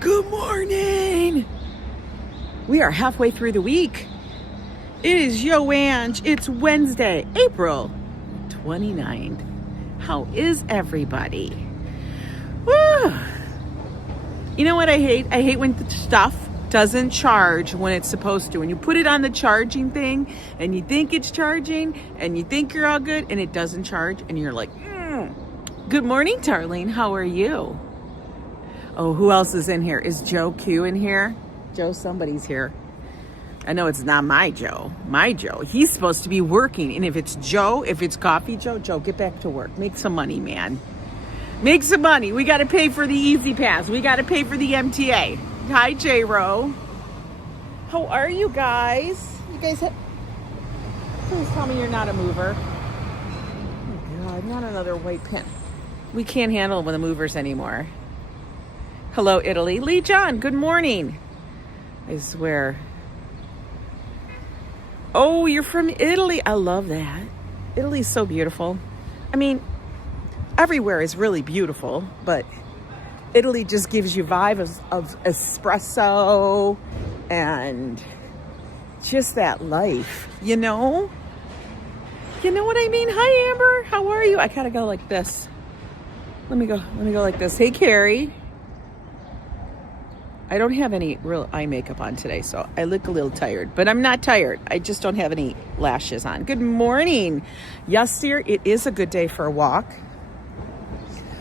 Good morning. We are halfway through the week. It is Yo Ang. It's Wednesday, April 29th. How is everybody? Woo. You know what I hate? I hate when stuff doesn't charge when it's supposed to. When you put it on the charging thing and you think it's charging and you think you're all good and it doesn't charge and you're like, Good morning, Darlene. How are you? Oh, who else is in here? Is Joe Q in here? Joe, somebody's here. I know it's not my Joe. My Joe. He's supposed to be working. And if it's Joe, if it's Coffee Joe, get back to work. Make some money, man. Make some money. We got to pay for the Easy Pass. We got to pay for the MTA. Hi, J-Ro. How are you guys? You guys please tell me you're not a mover. Oh, God, not another white pen. We can't handle the movers anymore. Hello, Italy. Lee John, good morning. I swear. Oh, you're from Italy. I love that. Italy's so beautiful. I mean, everywhere is really beautiful, but Italy just gives you vibe of espresso and just that life, you know? You know what I mean? Hi, Amber. How are you? I gotta go like this. Let me go like this. Hey, Carrie. I don't have any real eye makeup on today, so I look a little tired. But I'm not tired. I just don't have any lashes on. Good morning. Yes, dear, it is a good day for a walk.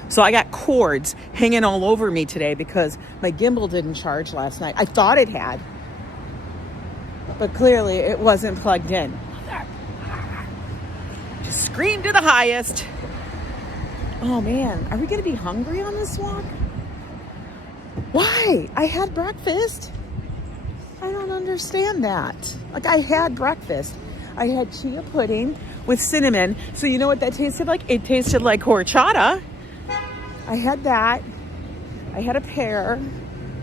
So I got cords hanging all over me today because my gimbal didn't charge last night. I thought it had, but clearly it wasn't plugged in. Just scream to the highest. Oh, man. Are we going to be hungry on this walk? Why? I had breakfast. I don't understand that. Like, I had breakfast. I had chia pudding with cinnamon. So you know what that tasted like? It tasted like horchata. I had that. I had a pear.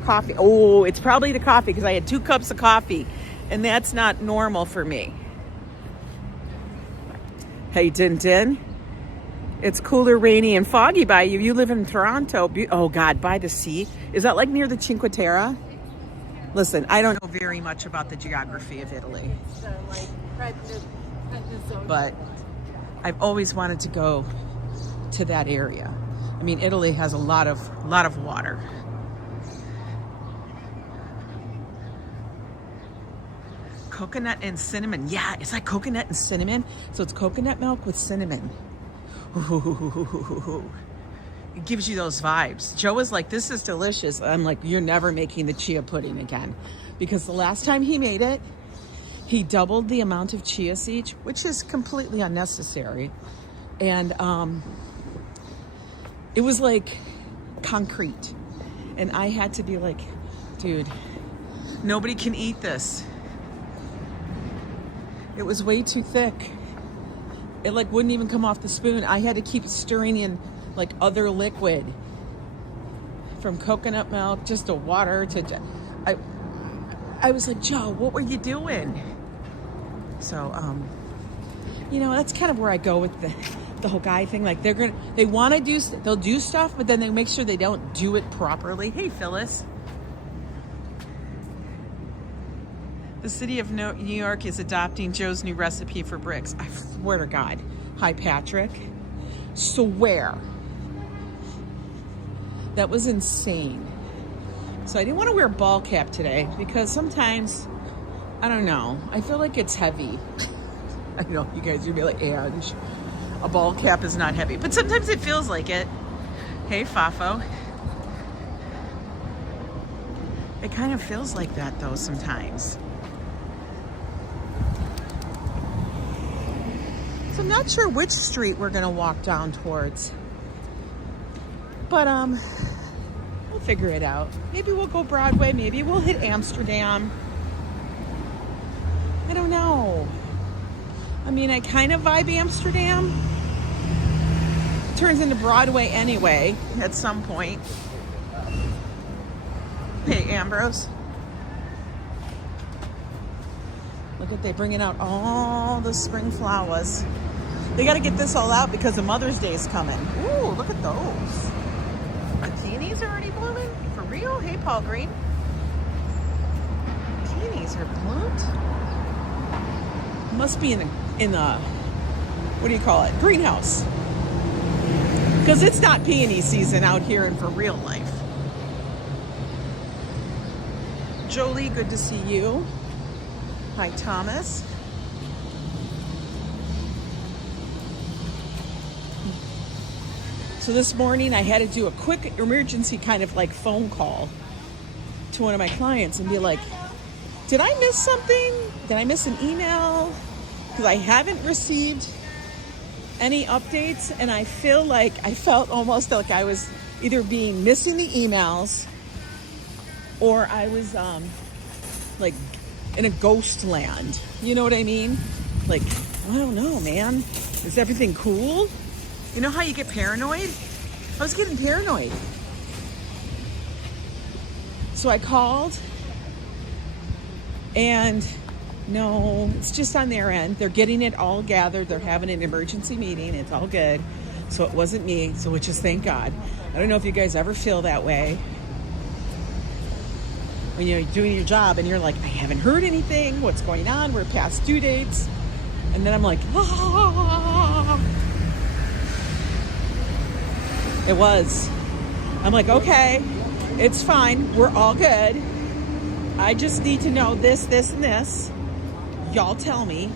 Coffee. Oh, it's probably the coffee because I had 2 cups of coffee. And that's not normal for me. Hey, Din Din. It's cooler, rainy, and foggy by you. You live in Toronto. Oh, God, by the sea. Is that like near the Cinque Terre? Listen, I don't know very much about the geography of Italy. But I've always wanted to go to that area. I mean, Italy has a lot of water. Coconut and cinnamon. Yeah, it's like coconut and cinnamon. So it's coconut milk with cinnamon. It gives you those vibes. Joe was like, this is delicious. I'm like, you're never making the chia pudding again. Because the last time he made it, he doubled the amount of chia seeds, which is completely unnecessary. And it was like concrete. And I had to be like, dude, nobody can eat this. It was way too thick. It like wouldn't even come off the spoon. I had to keep stirring in like other liquid, from coconut milk just to water to. I was like, Joe, what were you doing? So you know, that's kind of where I go with the whole guy thing. Like they want to do, they'll do stuff, but then they make sure they don't do it properly. Hey, Phyllis. The city of New York is adopting Joe's new recipe for bricks. I swear to God. Hi, Patrick. Swear. That was insane. So I didn't want to wear a ball cap today because sometimes, I don't know, I feel like it's heavy. I know you guys are going to be like, Ange, a ball cap is not heavy. But sometimes it feels like it. Hey, FAFO. It kind of feels like that, though, sometimes. So I'm not sure which street we're gonna walk down towards, but we'll figure it out. Maybe we'll go Broadway, maybe we'll hit Amsterdam. I don't know. I mean, I kind of vibe Amsterdam. It turns into Broadway anyway at some point. Hey, Ambrose. Look at, they bringing out all the spring flowers. They got to get this all out because the Mother's Day is coming. Ooh, look at those. Are peonies already blooming? For real? real? Hey, Paul Green. Peonies are bloomed. Must be in the what do you call it? Greenhouse. Because it's not peony season out here in for real life. Jolie, good to see you. Hi, Thomas. So this morning I had to do a quick emergency kind of like phone call to one of my clients and be like, did I miss something? Did I miss an email? Because I haven't received any updates, and I felt almost like I was either missing the emails or I was like in a ghost land. You know what I mean? Like, I don't know, man. Is everything cool? You know how you get paranoid? I was getting paranoid. So I called, and no, it's just on their end. They're getting it all gathered. They're having an emergency meeting. It's all good. So it wasn't me, so which is thank God. I don't know if you guys ever feel that way when you're doing your job and you're like, I haven't heard anything. What's going on? We're past due dates. And then I'm like, ah. It was. I'm like, okay, it's fine. We're all good. I just need to know this, this, and this. Y'all tell me.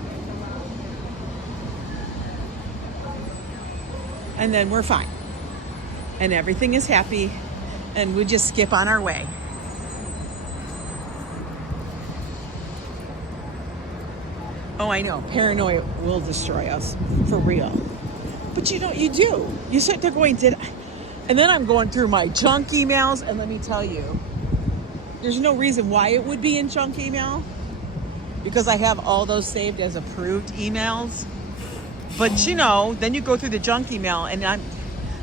And then we're fine. And everything is happy. And we just skip on our way. Oh, I know. Paranoia will destroy us. For real. But you know, you do. You sit there going, and then I'm going through my junk emails, and let me tell you, there's no reason why it would be in junk email, because I have all those saved as approved emails. But you know, then you go through the junk email, and I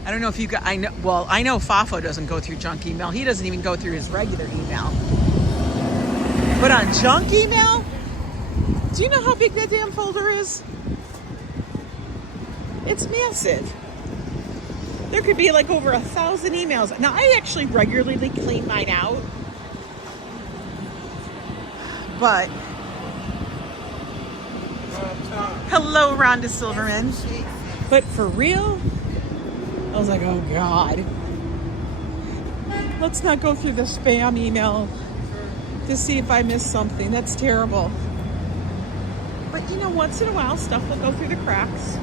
don't know if you got, I know FAFO doesn't go through junk email. He doesn't even go through his regular email. But on junk email, do you know how big that damn folder is? It's massive. There could be like over 1,000 emails. Now, I actually regularly clean mine out. But, hello, Rhonda Silverman. But for real, I was like, oh God. Let's not go through the spam email to see if I missed something. That's terrible. But you know, once in a while, stuff will go through the cracks.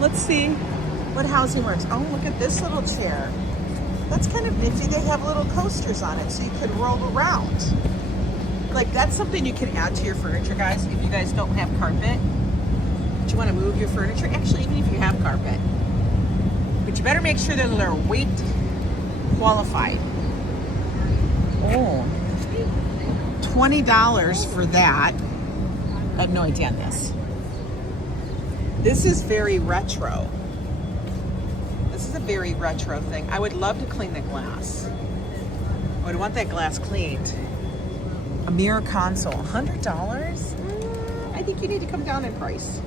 Let's see what housing works. Oh, look at this little chair. That's kind of nifty. They have little coasters on it so you could roll around. Like, that's something you can add to your furniture, guys. If you guys don't have carpet, but you want to move your furniture, actually, even if you have carpet. But you better make sure that they're weight qualified. Oh, $20 for that. I have no idea on this. This is very retro. This is a very retro thing. I would love to clean the glass. I would want that glass cleaned. A mirror console, $100? I think you need to come down in price.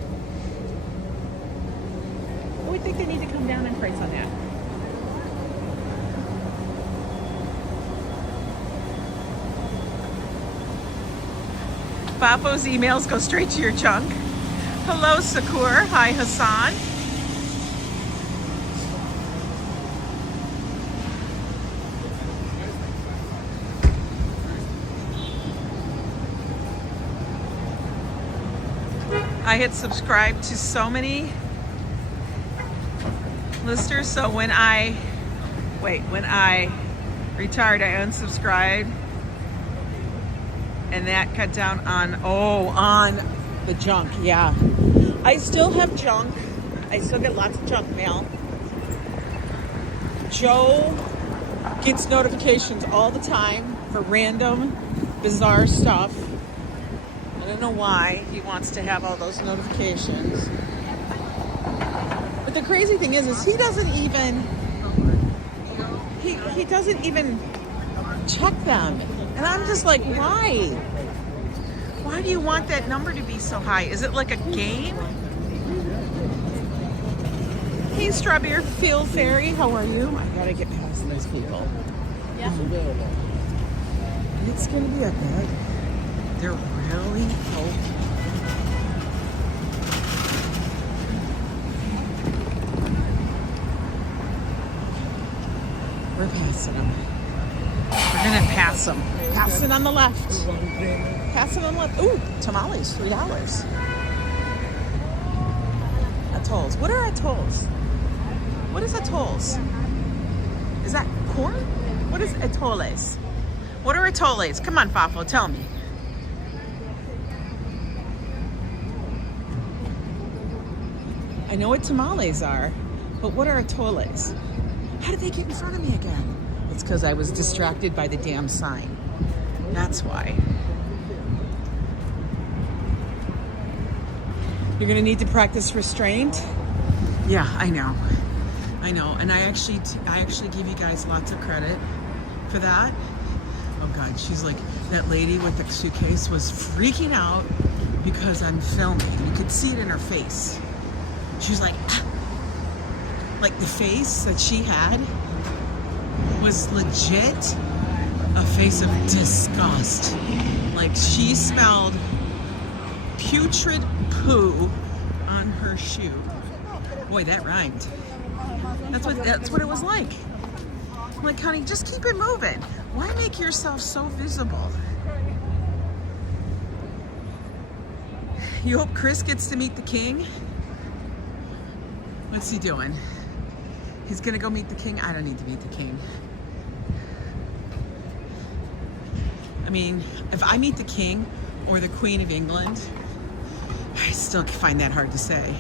I would think they need to come down in price on that. FAFO's emails go straight to your junk. Hello, Sakur. Hi, Hassan. I had subscribed to so many listeners, so when I retired, I unsubscribed, and that cut down on the junk. Yeah, I still have junk. I still get lots of junk mail. Joe gets notifications all the time for random, bizarre stuff. I don't know why he wants to have all those notifications. But the crazy thing is he doesn't even he doesn't even check them. And I'm just like, why? Why do you want that number to be so high? Is it like a game? Hey, Strawberry Field Fairy, how are you? I gotta get past these people. It's gonna be a good. They're really full. We're passing them. We're gonna pass them. Pass it on the left. Pass it on the left. Ooh, tamales, $3. Atolls. What are atolls? What is atolls? Is that corn? What is atolles? What are atolles? Come on, FAFO, tell me. I know what tamales are, but what are atolles? How did they get in front of me again? It's because I was distracted by the damn sign. That's why. You're gonna need to practice restraint. Yeah, I know. I know, and I actually give you guys lots of credit for that. Oh God, she's like, that lady with the suitcase was freaking out because I'm filming. You could see it in her face. She was like, ah. Like the face that she had was legit a face of disgust. Like she smelled putrid poo on her shoe. Boy, that rhymed. That's what it was like. I'm like, honey, just keep it moving. Why make yourself so visible? You hope Chris gets to meet the king? What's he doing? He's gonna go meet the king? I don't need to meet the king. I mean, if I meet the king or the Queen of England, I still find that hard to say.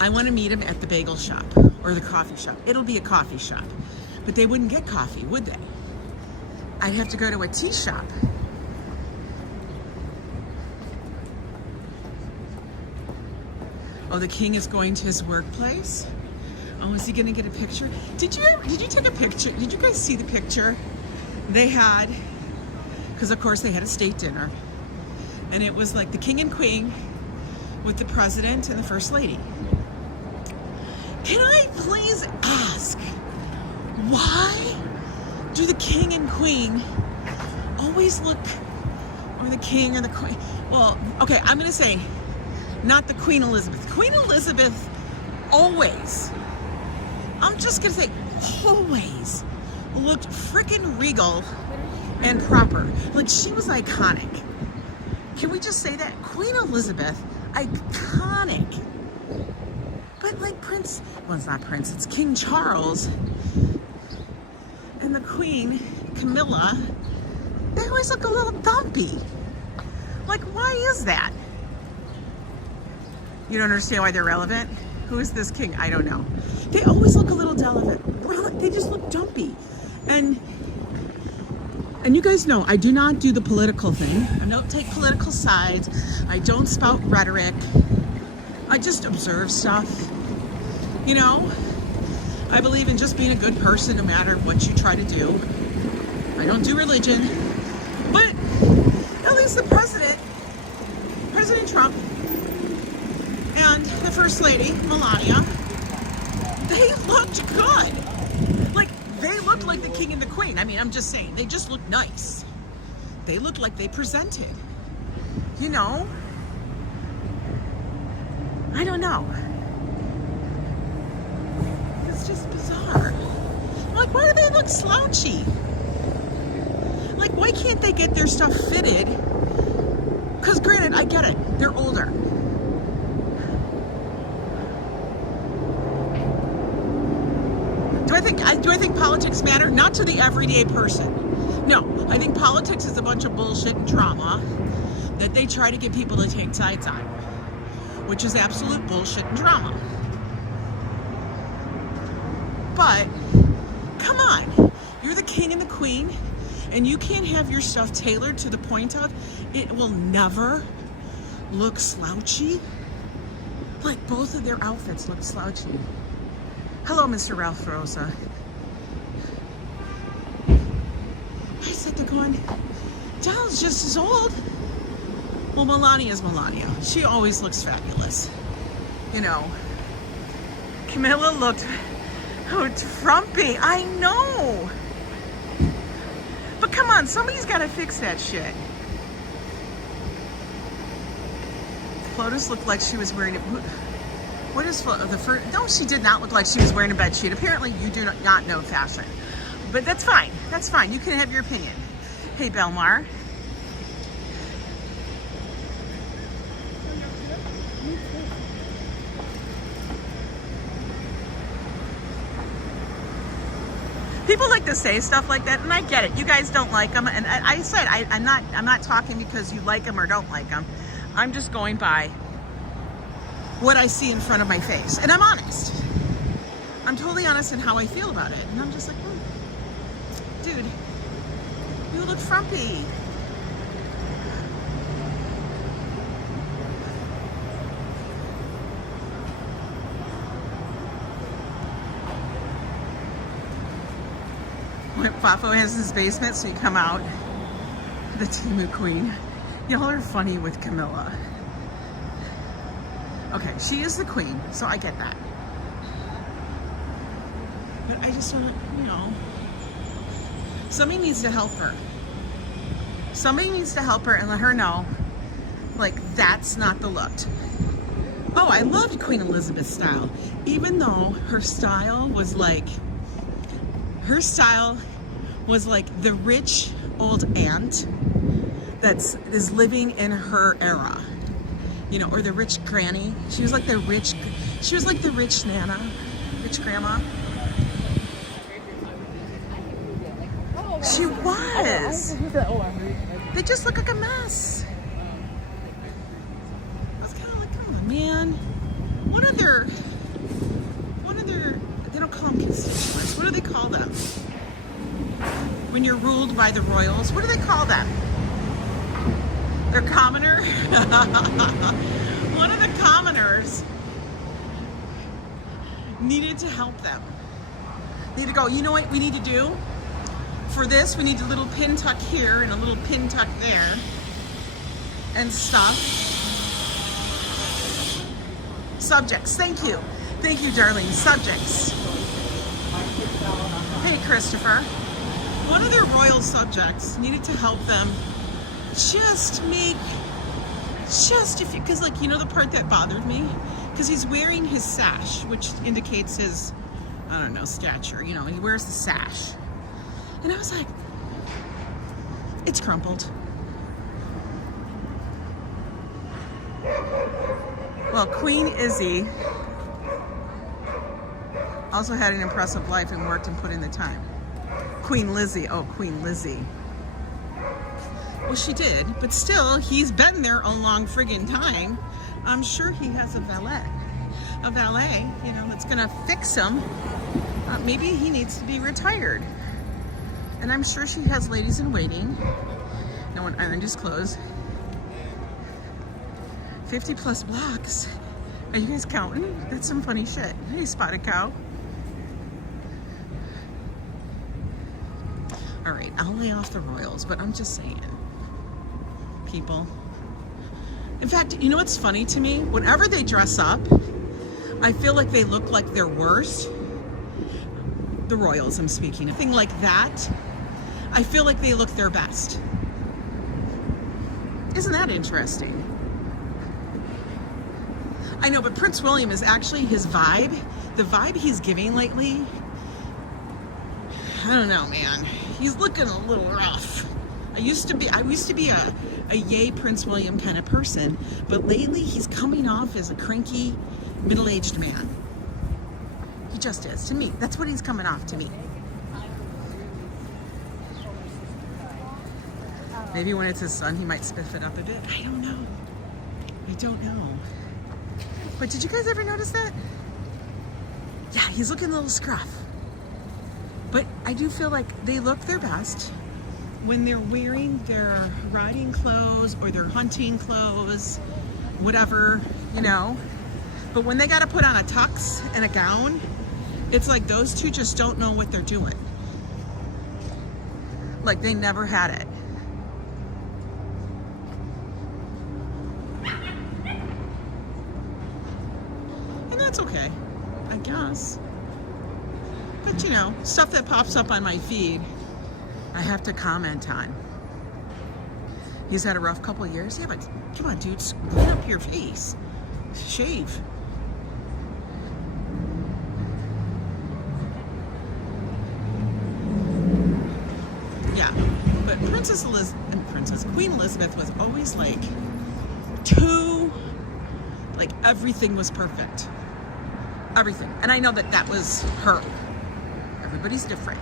I want to meet him at the bagel shop or the coffee shop. It'll be a coffee shop, but they wouldn't get coffee, would they? I'd have to go to a tea shop. Oh, the king is going to his workplace? Oh, is he gonna get a picture? Did you take a picture? Did you guys see the picture they had? Because of course they had a state dinner. And it was like the king and queen with the president and the first lady. Can I please ask, why do the king and queen always look, or the king or the queen? Well, okay, I'm gonna say, not the Queen Elizabeth. Queen Elizabeth always, I'm just gonna say, always looked freaking regal and proper. Like she was iconic. Can we just say that? Queen Elizabeth, iconic. But like Prince, well, it's not Prince, it's King Charles and the Queen, Camilla, they always look a little dumpy. Like, why is that? You don't understand why they're relevant? Who is this king? I don't know. They always look a little relevant. They just look dumpy. And you guys know, I do not do the political thing. I don't take political sides. I don't spout rhetoric. I just observe stuff. You know, I believe in just being a good person no matter what you try to do. I don't do religion. But at least the President Trump, and the First Lady, Melania, they looked good. Like, they looked like the king and the queen. I mean, I'm just saying, they just looked nice. They looked like they presented. You know? I don't know. It's just bizarre. Like, why do they look slouchy? Like, why can't they get their stuff fitted? Because granted, I get it. They're older. Do I think politics matter? Not to the everyday person. No, I think politics is a bunch of bullshit and drama that they try to get people to take sides on, which is absolute bullshit and drama. But, come on. You're the king and the queen, and you can't have your stuff tailored to the point of it will never look slouchy. Like, both of their outfits look slouchy. Hello, Mr. Ralph Rosa. I said they're going, Donald's just as old. Well, Melania is Melania. She always looks fabulous. You know, Camilla looked Oh, Trumpy, I know. But come on, somebody's got to fix that shit. Clotis looked like she was wearing what is the first? No, she did not look like she was wearing a bed sheet. Apparently, you do not know fashion. But that's fine. That's fine. You can have your opinion. Hey, Belmar. People like to say stuff like that, and I get it. You guys don't like them, and I said I'm not talking because you like them or don't like them. I'm just going by what I see in front of my face, and I'm honest. I'm totally honest in how I feel about it, and I'm just like, dude, you look frumpy. When FAFO has his basement, so you come out, the Timu Queen. Y'all are funny with Camilla. Okay, she is the queen, so I get that. But I just don't, somebody needs to help her. Somebody needs to help her and let her know, like, that's not the look. Oh, I loved Queen Elizabeth's style. Even though her style was like the rich old aunt that is living in her era, or the rich granny. She was like the rich nana, rich grandma. She was. They just look like a mess. I was kind of like, come on, man. What other, they don't call them constituents. What do they call them? When you're ruled by the royals, what do they call them? They're commoner? One of the commoners needed to help them. Need to go, you know what we need to do? For this, we need a little pin tuck here and a little pin tuck there and stuff. Subjects, thank you. Thank you, darling. Subjects. Hey, Christopher. One of their royal subjects needed to help them because the part that bothered me? Because he's wearing his sash, which indicates his, I don't know, stature. He wears the sash. And I was like, it's crumpled. Well, Queen Izzy also had an impressive life and worked and put in the time. Queen Lizzie. Well, she did, but still, he's been there a long friggin' time. I'm sure he has a valet, that's gonna fix him. Maybe he needs to be retired. And I'm sure she has ladies in waiting. No one ironed his clothes. 50 plus blocks. Are you guys counting? That's some funny shit. Hey, Spotted Cow. All right, I'll lay off the royals, but I'm just saying. People. In fact, you know what's funny to me? Whenever they dress up, I feel like they look like their worst. The royals, I'm speaking. A thing like that, I feel like they look their best. Isn't that interesting? I know, but Prince William is actually his vibe. The vibe he's giving lately, I don't know, man. He's looking a little rough. I used to be a yay Prince William kind of person, but lately he's coming off as a cranky, middle-aged man. He just is, to me. That's what he's coming off to me. Maybe when it's his son, he might spiff it up a bit. I don't know. But did you guys ever notice that? Yeah, he's looking a little scruff. But I do feel like they look their best when they're wearing their riding clothes or their hunting clothes, whatever, But when they got to put on a tux and a gown, it's like those two just don't know what they're doing. Like they never had it. And that's okay, I guess. But you know, stuff that pops up on my feed, I have to comment on. He's had a rough couple of years. Yeah, but come on, dude, clean up your face. Shave. Yeah, but Queen Elizabeth was always like everything was perfect. Everything. And I know that was her. Everybody's different.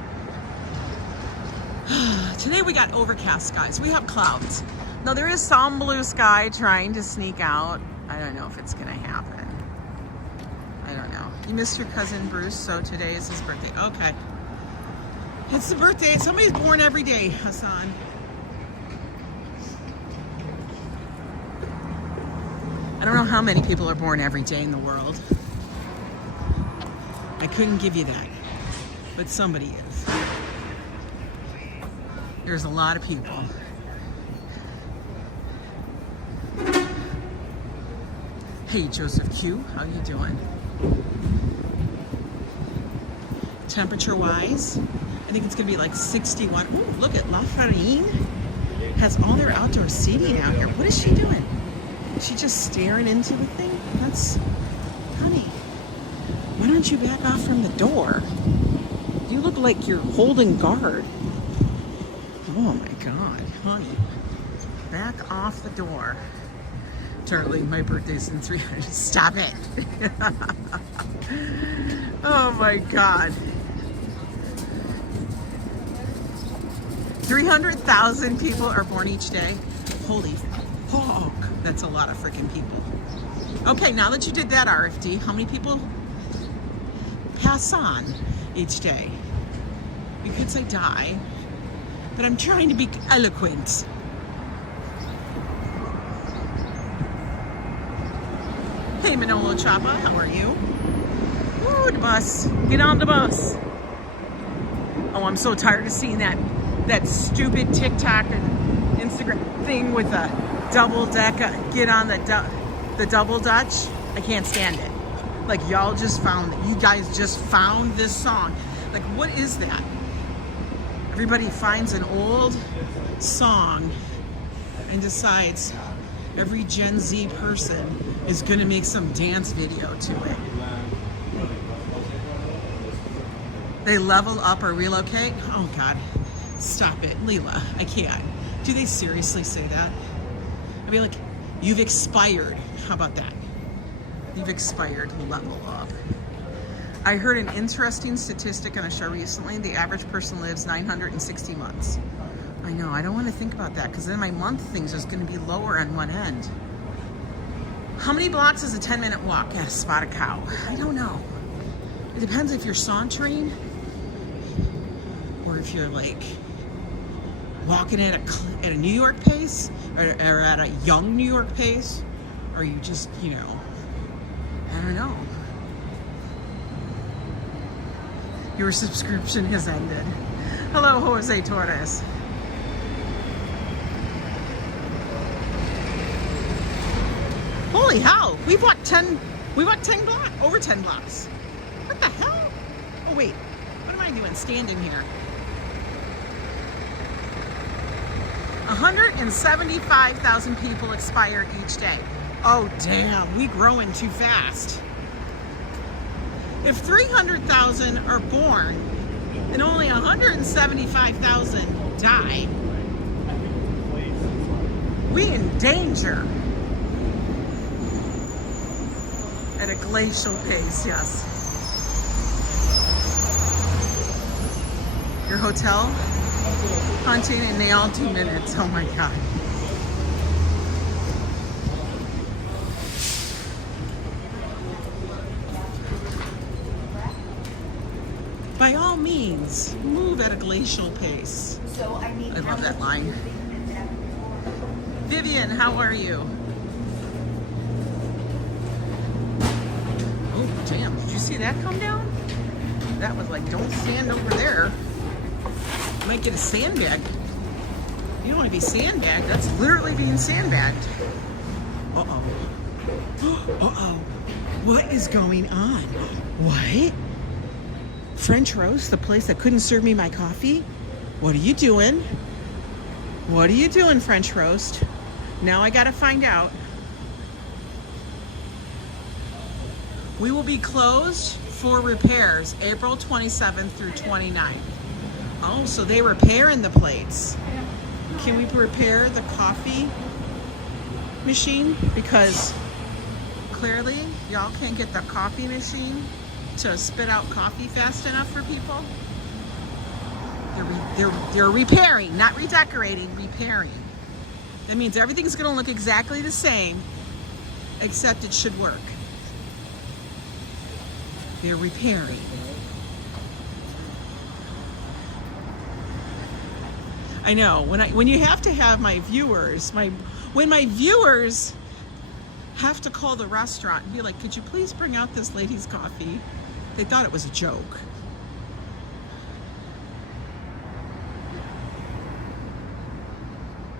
Today we got overcast skies. We have clouds. Now there is some blue sky trying to sneak out. I don't know if it's gonna happen. I don't know. You missed your cousin Bruce, so today is his birthday. Okay. It's the birthday. Somebody's born every day, Hassan. I don't know how many people are born every day in the world. I couldn't give you that, but somebody is. There's a lot of people. Hey, Joseph Q, how you doing? Temperature-wise, I think it's gonna be like 61. Ooh, look at La Farine has all their outdoor seating out here. What is she doing? Is she just staring into the thing? That's, honey, why don't you back off from the door? You look like you're holding guard. Oh my God, honey, back off the door. Charlie, my birthday's in 300. Stop it. Oh my God. 300,000 people are born each day. Holy fuck. That's a lot of freaking people. Okay, now that you did that RFD, how many people pass on each day? You could say die, but I'm trying to be eloquent. Hey, Manolo Chapa, how are you? Ooh, the bus. Get on the bus. Oh, I'm so tired of seeing that stupid TikTok and Instagram thing with a double deck. Get on the double Dutch. I can't stand it. Like, y'all just found it. You guys just found this song. Like, what is that? Everybody finds an old song and decides every Gen Z person is gonna make some dance video to it. They level up or relocate? Oh God, stop it. Lila, I can't. Do they seriously say that? I mean, like, you've expired. How about that? You've expired, level up. I heard an interesting statistic on a show recently. The average person lives 960 months. I know, I don't want to think about that because then my month thing's just going to be lower on one end. How many blocks is a 10-minute walk? Asked Spotted Cow. I don't know. It depends if you're sauntering or if you're like walking at a New York pace or at a young New York pace, or you just, you know, I don't know. Your subscription has ended. Hello, Jose Torres. Holy hell, we bought 10 blocks, over 10 blocks. What the hell? Oh wait, what am I doing standing here? 175,000 people expire each day. Oh damn, we growing too fast. If 300,000 are born and only 175,000 die, we in danger. At a glacial pace, yes. Your hotel hunting and they all 2 minutes. Oh my God. By all means, move at a glacial pace. I love that line. Vivian, how are you? Oh, damn. Did you see that come down? That was like, don't stand over there. You might get a sandbag. You don't want to be sandbagged. That's literally being sandbagged. Uh-oh. Uh-oh. What is going on? What? French Roast, the place that couldn't serve me my coffee? What are you doing? What are you doing, French Roast? Now I gotta find out. We will be closed for repairs April 27th through 29th. Oh, so they repairing the plates. Can we repair the coffee machine? Because clearly y'all can't get the coffee machine to spit out coffee fast enough for people. They're repairing, not redecorating, repairing. That means everything's gonna look exactly the same, except it should work. They're repairing. I know, when you have to have my viewers, when my viewers have to call the restaurant and be like, could you please bring out this lady's coffee? They thought it was a joke.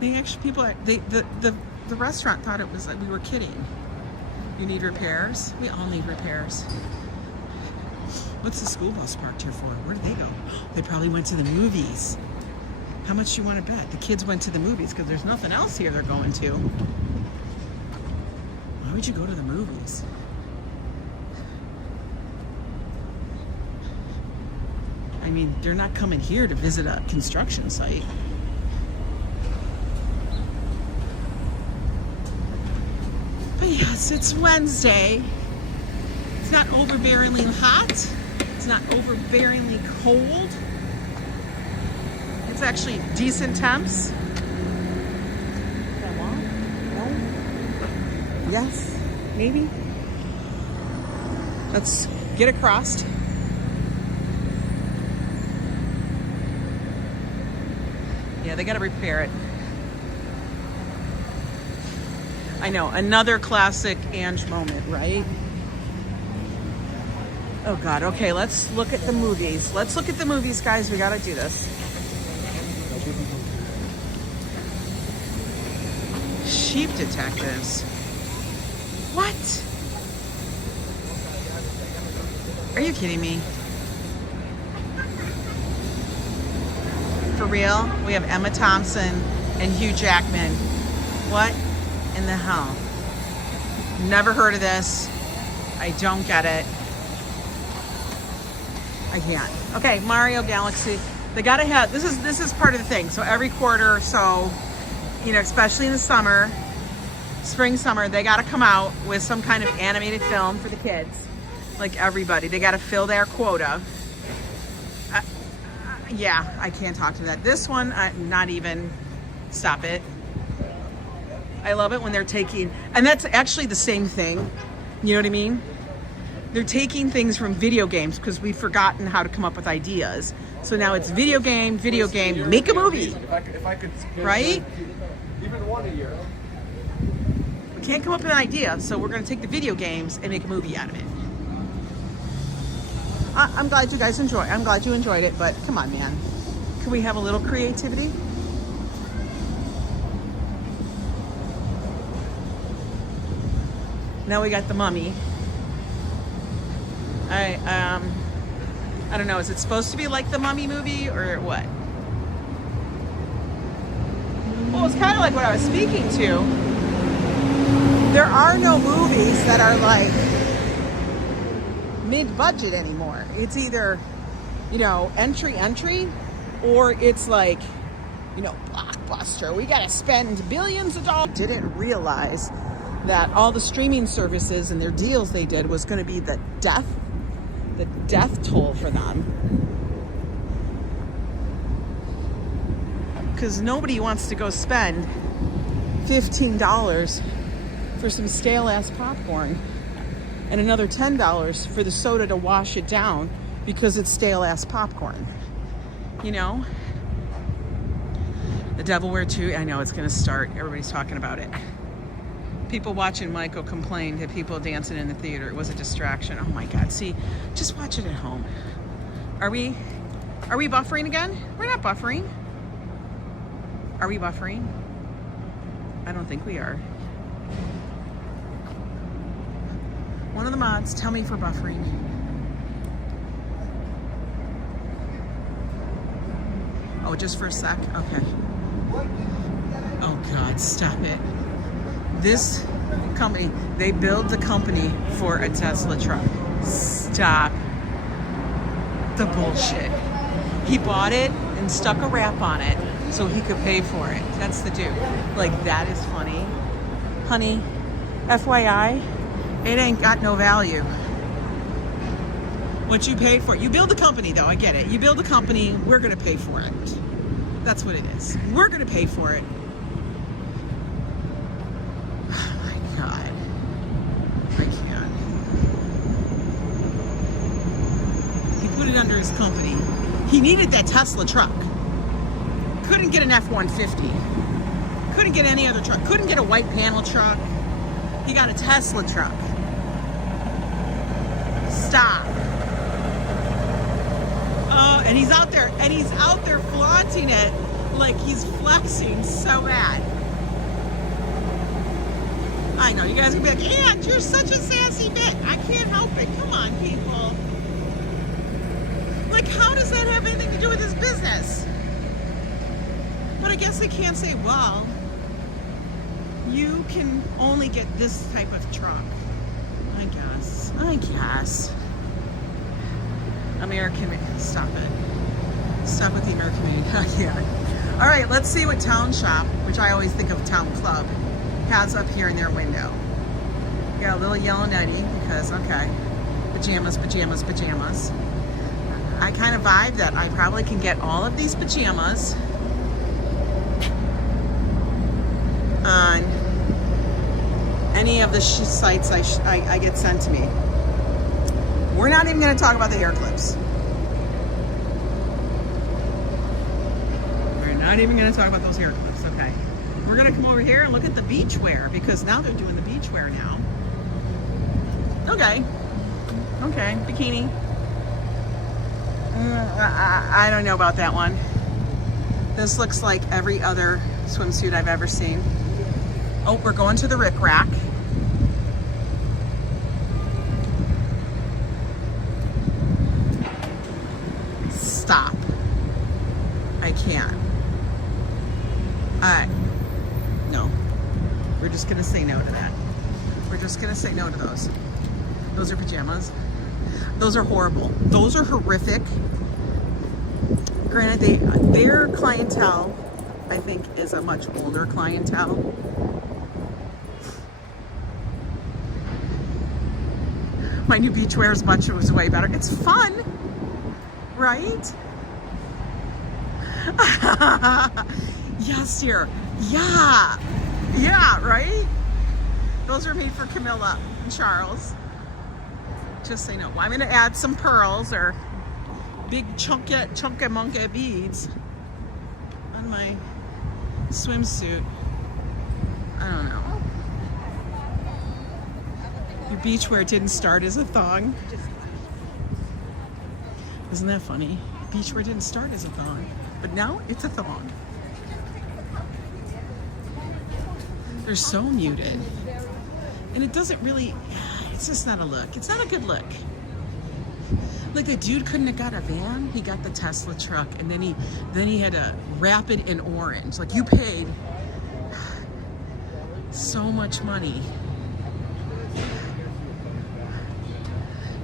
They actually, the restaurant thought it was like we were kidding. You need repairs? We all need repairs. What's the school bus parked here for? Where did they go? They probably went to the movies. How much do you want to bet? The kids went to the movies because there's nothing else here they're going to. Why would you go to the movies? I mean, they're not coming here to visit a construction site. But yes, it's Wednesday. It's not overbearingly hot. It's not overbearingly cold. It's actually decent temps. No? Yes? Maybe? Let's get across. Yeah, they gotta repair it. I know, another classic Ange moment, right? Oh God, okay, let's look at the movies. Let's look at the movies, guys. We gotta do this. Sheep detectives. What? Are you kidding me? For real? We have Emma Thompson and Hugh Jackman. What in the hell? Never heard of this. I don't get it. I can't. Okay, Mario Galaxy. They gotta have, this is part of the thing. So every quarter or so, you know, especially in the summer, spring, summer, they gotta come out with some kind of animated film for the kids. Like everybody, they gotta fill their quota. Yeah, I can't talk to that. This one, not even, stop it. I love it when they're taking, and that's actually the same thing. You know what I mean? They're taking things from video games because we've forgotten how to come up with ideas. So now it's video game, make a movie. If I could right? Even one a year. We can't come up with an idea, so we're going to take the video games and make a movie out of it. I'm glad you guys I'm glad you enjoyed it, but come on, man. Can we have a little creativity? Now we got the Mummy. I don't know, is it supposed to be like the Mummy movie or what? Well, it's kind of like what I was speaking to. There are no movies that are like mid-budget anymore. It's either, you know, entry, or it's like, you know, blockbuster. We gotta spend billions of dollars. Didn't realize that all the streaming services and their deals they did was gonna be the death toll for them. Because nobody wants to go spend $15 for some stale ass popcorn and another $10 for the soda to wash it down because it's stale ass popcorn. You know? The Devil Wear 2, I know it's gonna start. Everybody's talking about it. People watching Michael complained that people dancing in the theater, it was a distraction. Oh my God, see, just watch it at home. Are we buffering again? We're not buffering. Are we buffering? I don't think we are. One of the mods, tell me if we're buffering. Oh, just for a sec? Okay. Oh God, stop it. This company, they build the company for a Tesla truck. Stop the bullshit. He bought it and stuck a wrap on it so he could pay for it. That's the dude. Like, that is funny. Honey, FYI, it ain't got no value. What you pay for it. You build a company, though. I get it. You build a company, we're going to pay for it. That's what it is. We're going to pay for it. Oh, my God. I can't. He put it under his company. He needed that Tesla truck. Couldn't get an F-150. Couldn't get any other truck. Couldn't get a white panel truck. He got a Tesla truck. Stop. And he's out there flaunting it like he's flexing so bad. I know, you guys can be like, Aunt, you're such a sassy bitch. I can't help it. Come on, people. Like, how does that have anything to do with his business? But I guess they can't say, well, you can only get this type of truck. I guess. American, stop it. Stop with the American made. Yeah. All right, let's see what Town Shop, which I always think of Town Club, has up here in their window. Got a little yellow nutty because, okay, pajamas. I kind of vibe that I probably can get all of these pajamas on any of the sites I get sent to me. We're not even going to talk about the hair clips. We're not even going to talk about those hair clips, okay? We're going to come over here and look at the beachwear because now they're doing the beachwear now. Okay, bikini. I don't know about that one. This looks like every other swimsuit I've ever seen. Oh, we're going to the Rick Rack. Stop. I can't. No. We're just going to say no to that. We're just going to say no to those. Those are pajamas. Those are horrible. Those are horrific. Granted, their clientele, I think, is a much older clientele. My new beachwear is way better. It's fun, right? Yes, dear. Yeah, right? Those are made for Camilla and Charles. Just say no. Well, I'm going to add some pearls or big chunky monkey beads on my swimsuit. I don't know. Your beachwear didn't start as a thong. Isn't that funny? Beachwear didn't start as a thong, but now it's a thong. They're so muted. And it doesn't really, it's just not a look. It's not a good look. Like, the dude couldn't have got a van. He got the Tesla truck, and then he had to wrap it in orange. Like, you paid so much money.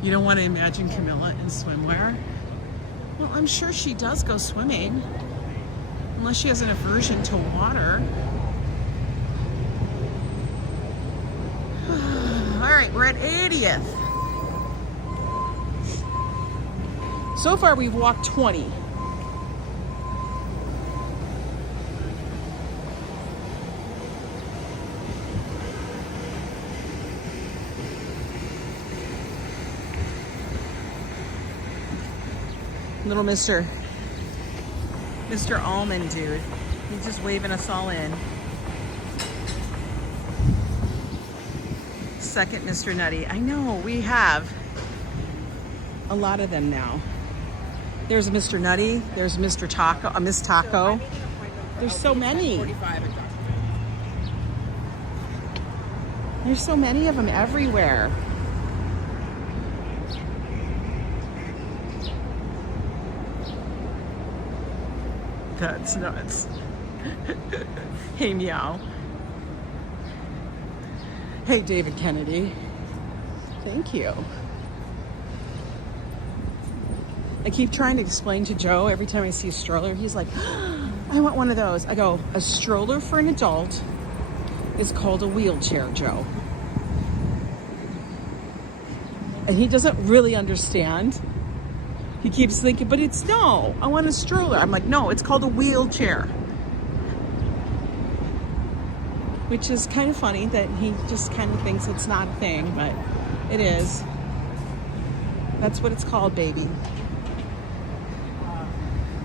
You don't want to imagine Camilla in swimwear? Well, I'm sure she does go swimming, unless she has an aversion to water. All right, we're at 80th. So far, we've walked 20. Little Mr. Almond dude. He's just waving us all in. Second Mr. Nutty. I know, we have a lot of them now. There's a Mr. Nutty. There's Mr. Taco, a Miss Taco. There's so many. There's so many of them everywhere. That's nuts. Hey, meow. Hey, David Kennedy. Thank you. I keep trying to explain to Joe every time I see a stroller. He's like, I want one of those. I go, a stroller for an adult is called a wheelchair, Joe. And he doesn't really understand. He keeps thinking, but it's no, I want a stroller. I'm like, no, it's called a wheelchair. Which is kind of funny that he just kind of thinks it's not a thing, but it is. That's what it's called, baby.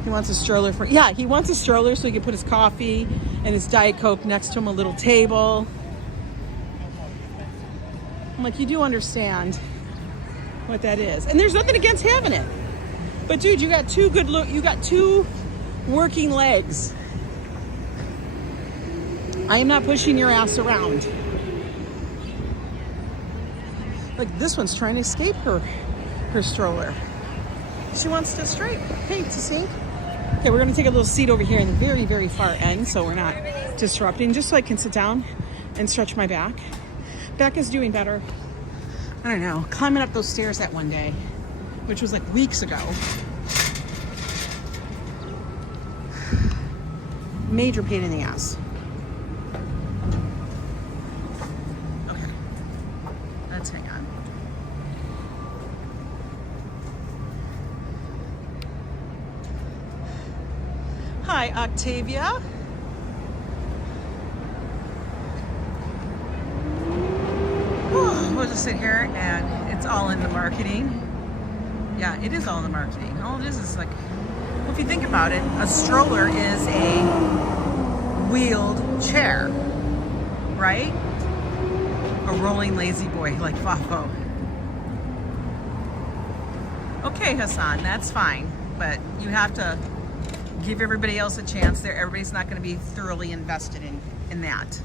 He wants a stroller for, yeah, he wants a stroller so he can put his coffee and his Diet Coke next to him, a little table. I'm like, you do understand what that is. And there's nothing against having it. But dude, you got two working legs. I am not pushing your ass around. Like this one's trying to escape her stroller. She wants to straight. Hey, to sink. Okay, we're gonna take a little seat over here in the very, very far end so we're not disrupting, just so I can sit down and stretch my back. Back is doing better. I don't know, climbing up those stairs that one day, which was like weeks ago. Major pain in the ass. Okay, let's hang on. Hi, Octavia. We'll just sit here and it's all in the marketing. Yeah, it is all in the marketing. All it is like, well, if you think about it, a stroller is a wheeled chair, right? A rolling lazy boy like FAFO. Okay, Hassan, that's fine, but you have to give everybody else a chance there. Everybody's not going to be thoroughly invested in that.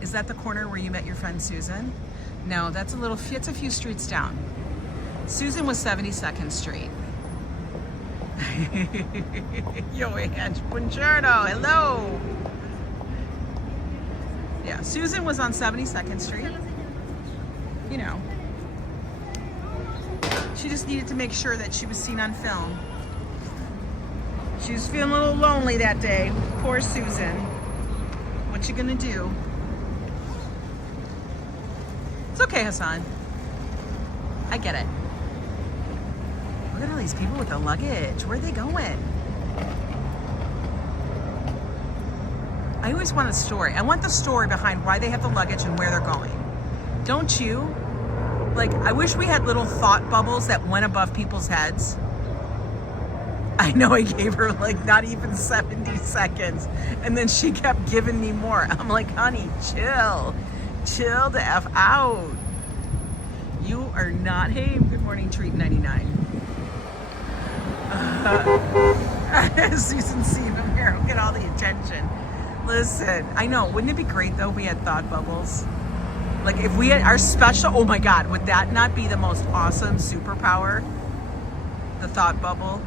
Is that the corner where you met your friend Susan? No, that's it's a few streets down. Susan was 72nd Street. Yo, Ange, buongiorno, hello. Yeah, Susan was on 72nd Street. You know, she just needed to make sure that she was seen on film. She was feeling a little lonely that day. Poor Susan. What you gonna do? It's okay, Hassan. I get it. Look at all these people with the luggage. Where are they going? I always want a story. I want the story behind why they have the luggage and where they're going. Don't you? Like, I wish we had little thought bubbles that went above people's heads. I know I gave her like not even 70 seconds and then she kept giving me more. I'm like, honey, chill. Chill the F out. You are not, hey, good morning, Treat 99. Susan Seaman here, get all the attention. Listen, I know, wouldn't it be great though if we had thought bubbles? Like if we had our special, oh my God, would that not be the most awesome superpower? The thought bubble?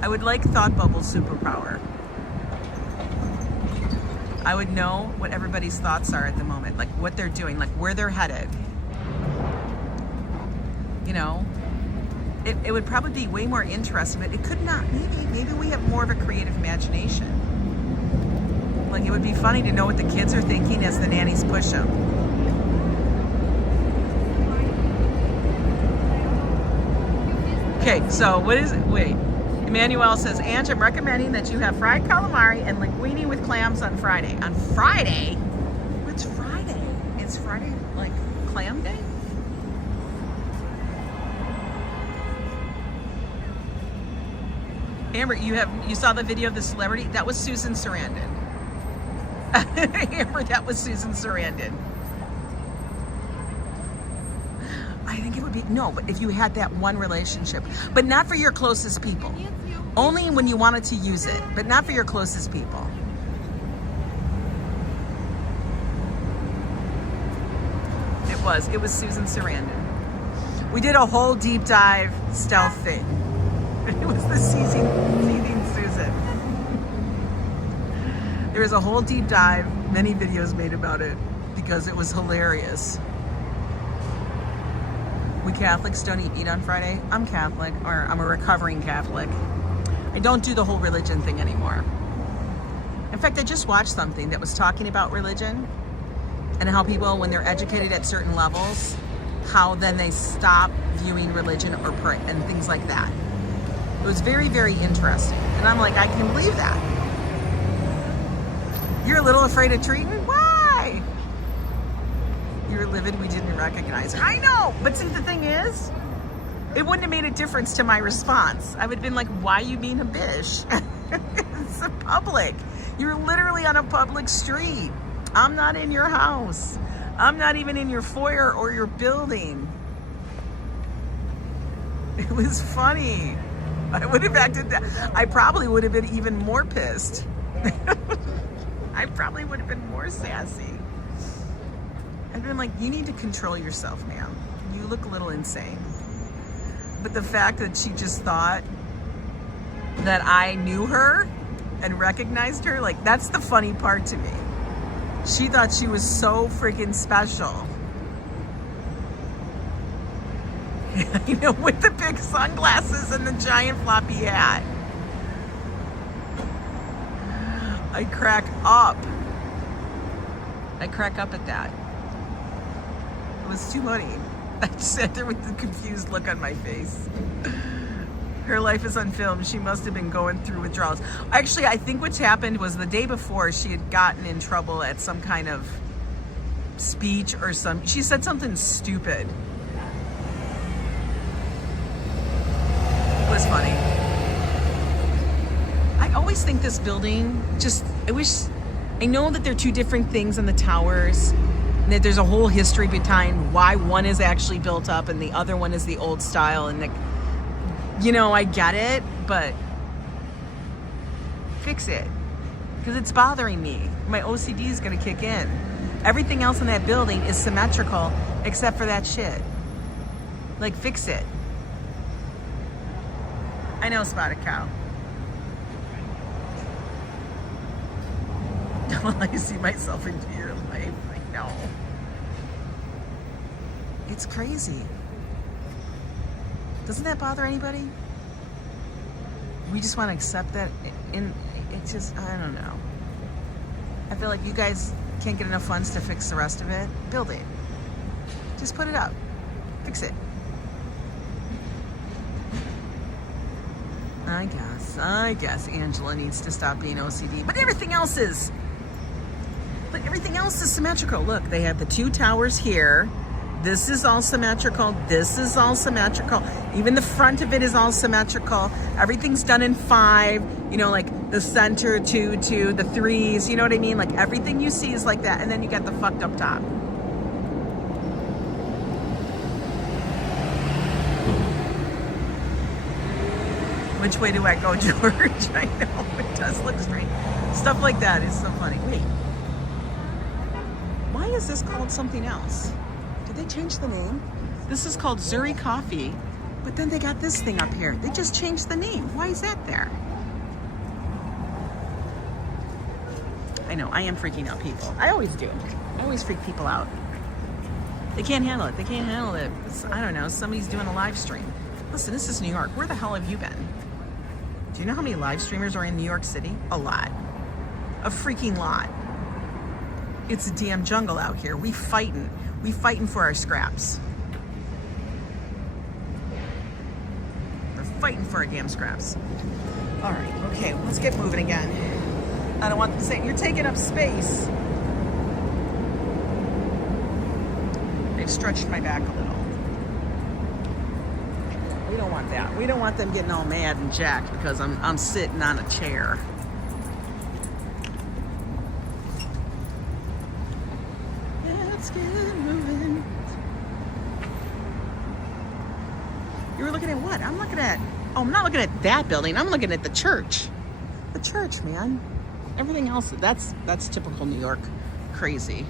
I would like thought bubble superpower. I would know what everybody's thoughts are at the moment, like what they're doing, like where they're headed. You know, it would probably be way more interesting, but it could not. Maybe we have more of a creative imagination. Like it would be funny to know what the kids are thinking as the nannies push them. Okay, so what is it? Wait. Emmanuel says, Ange, I'm recommending that you have fried calamari and linguine with clams on Friday. On Friday? What's Friday? It's Friday, like clam day? Amber, you saw the video of the celebrity? That was Susan Sarandon. Amber, that was Susan Sarandon. I think it would be, no, but if you had that one relationship, but not for your closest people. Only when you wanted to use it, but not for your closest people. It was Susan Sarandon. We did a whole deep dive stealth thing. It was the seething Susan. was a whole deep dive, many videos made about it because it was hilarious. We Catholics don't eat meat on Friday. I'm Catholic, or I'm a recovering Catholic. I don't do the whole religion thing anymore. In fact, I just watched something that was talking about religion and how people, when they're educated at certain levels, how then they stop viewing religion or pray and things like that. It was very, very interesting. And I'm like, I can believe that. You're a little afraid of treating? Why? You're livid, we didn't recognize her. I know, but see, the thing is, it wouldn't have made a difference to my response. I would have been like, why are you being a bitch? It's a public. You're literally on a public street. I'm not in your house. I'm not even in your foyer or your building. It was funny. I would have acted that. I probably would have been even more pissed. I probably would have been more sassy. I'd been like, you need to control yourself, ma'am. You look a little insane. But the fact that she just thought that I knew her and recognized her, like, that's the funny part to me. She thought she was so freaking special. You know, with the big sunglasses and the giant floppy hat. I crack up. I crack up at that. It was too funny. I just sat there with the confused look on my face. Her life is on film. She must have been going through withdrawals. Actually, I think what's happened was the day before she had gotten in trouble at some kind of speech or she said something stupid. It was funny. I always think this building, I know that they're two different things in the towers, and that there's a whole history behind why one is actually built up and the other one is the old style, and I get it, but fix it, because it's bothering me. My OCD is going to kick in. Everything else in that building is symmetrical except for that shit. Like, fix it. I know, Spotted Cow. Don't let you see myself into your life. I know. It's crazy. Doesn't that bother anybody? We just want to accept that. It's just, I don't know. I feel like you guys can't get enough funds to fix the rest of it. Build it. Just put it up. Fix it. I guess Angela needs to stop being OCD. But everything else is. Symmetrical. Look, they have the two towers here. This is all symmetrical. This is all symmetrical. Even the front of it is all symmetrical. Everything's done in 5. Like the center 2, the 3s. You know what I mean? Like, everything you see is like that. And then you got the fucked up top. Which way do I go, George? I know, it does look strange. Stuff like that is so funny. Wait. Why is this called something else? Did they change the name? This is called Zuri Coffee, but then they got this thing up here. They just changed the name. Why is that there? I know, I am freaking out people. I always do. I always freak people out. They can't handle it. They can't handle it. I don't know, somebody's doing a live stream. Listen, this is New York. Where the hell have you been? Do you know how many live streamers are in New York City? A lot. A freaking lot. It's a damn jungle out here. We fighting for our scraps. We're fighting for our damn scraps. All right, okay, let's get moving again. I don't want them saying, you're taking up space. I've stretched my back a little. We don't want that. We don't want them getting all mad and jacked because I'm sitting on a chair. Let's get moving. You were looking at what? I'm not looking at that building. I'm looking at the church. The church, man. Everything else, that's typical New York crazy.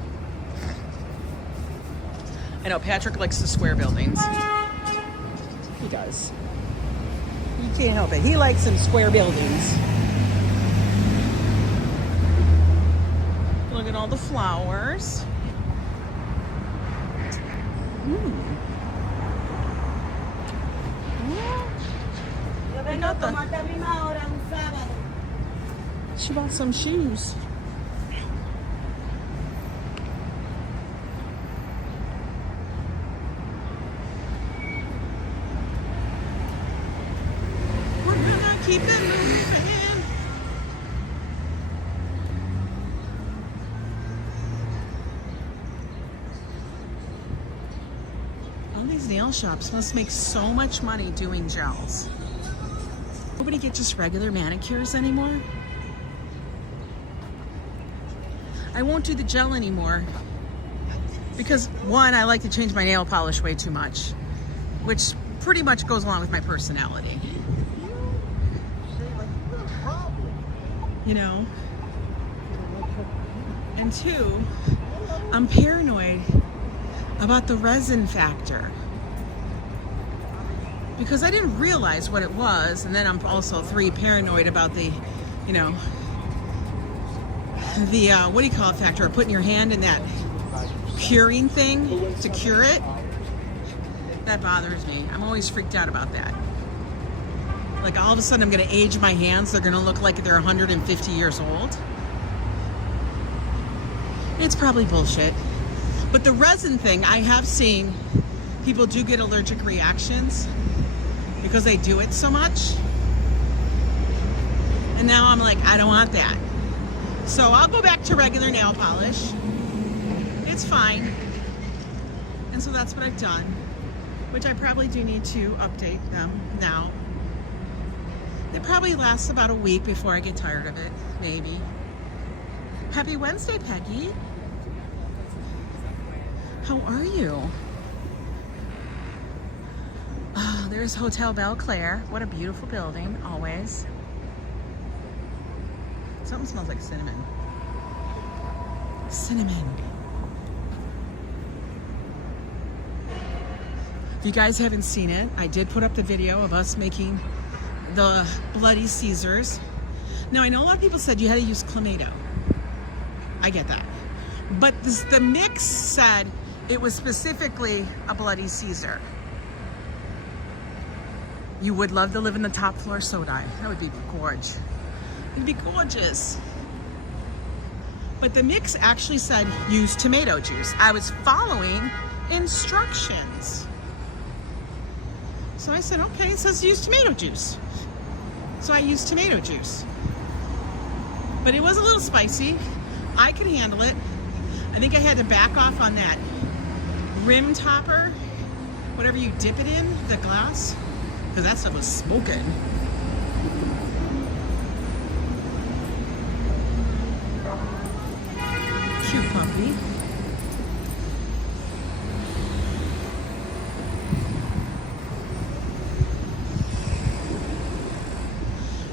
I know Patrick likes the square buildings. He does. You can't help it. He likes some square buildings. all the flowers. She bought some shoes. We're gonna keep it moving. All these nail shops must make so much money doing gels. Nobody get just regular manicures anymore. I won't do the gel anymore because one, I like to change my nail polish way too much, which pretty much goes along with my personality. You know? And two, I'm paranoid about the resin factor because I didn't realize what it was, and then I'm also paranoid about the, you know, the what do you call it factor of putting your hand in that curing thing to cure it. That bothers me. I'm always freaked out about that. Like all of a sudden I'm gonna age my hands, they're gonna look like they're 150 years old. It's probably bullshit. But the resin thing, I have seen people do get allergic reactions because they do it so much. And now I'm like, I don't want that. So I'll go back to regular nail polish. It's fine. And so that's what I've done, which I probably do need to update them now. It probably lasts about a week before I get tired of it, maybe. Happy Wednesday, Peggy. How are you? Oh, there's Hotel Belle Claire. What a beautiful building, always. Something smells like cinnamon. Cinnamon. If you guys haven't seen it, I did put up the video of us making the Bloody Caesars. Now, I know a lot of people said you had to use clamato. I get that. But the mix said it was specifically a Bloody Caesar. You would love to live in the top floor Sodai. That would be gorgeous. It'd be gorgeous. But the mix actually said use tomato juice. I was following instructions. So I said, okay, it says use tomato juice. So I used tomato juice. But it was a little spicy. I could handle it. I think I had to back off on that rim topper, whatever you dip it in, the glass, because that stuff was smoking. Cute puppy.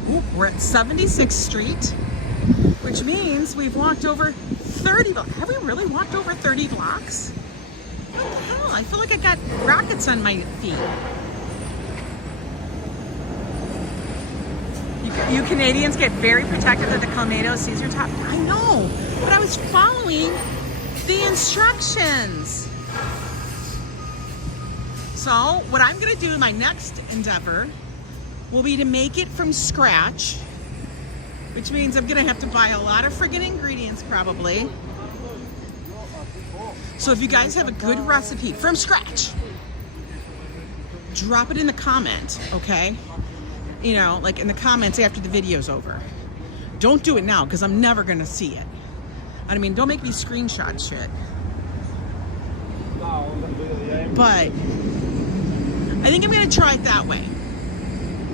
Ooh, we're at 76th Street, which means we've walked over 30 blocks. Have we really walked over 30 blocks? What the hell? I feel like I got rockets on my feet. You Canadians get very protective of the Clamato Caesar top. I know, but I was following the instructions. So what I'm gonna do in my next endeavor will be to make it from scratch, which means I'm gonna have to buy a lot of friggin' ingredients probably. So if you guys have a good recipe from scratch, drop it in the comment, okay? You know, like in the comments after the video's over. Don't do it now because I'm never gonna see it. I mean, don't make me screenshot shit. But I think I'm gonna try it that way.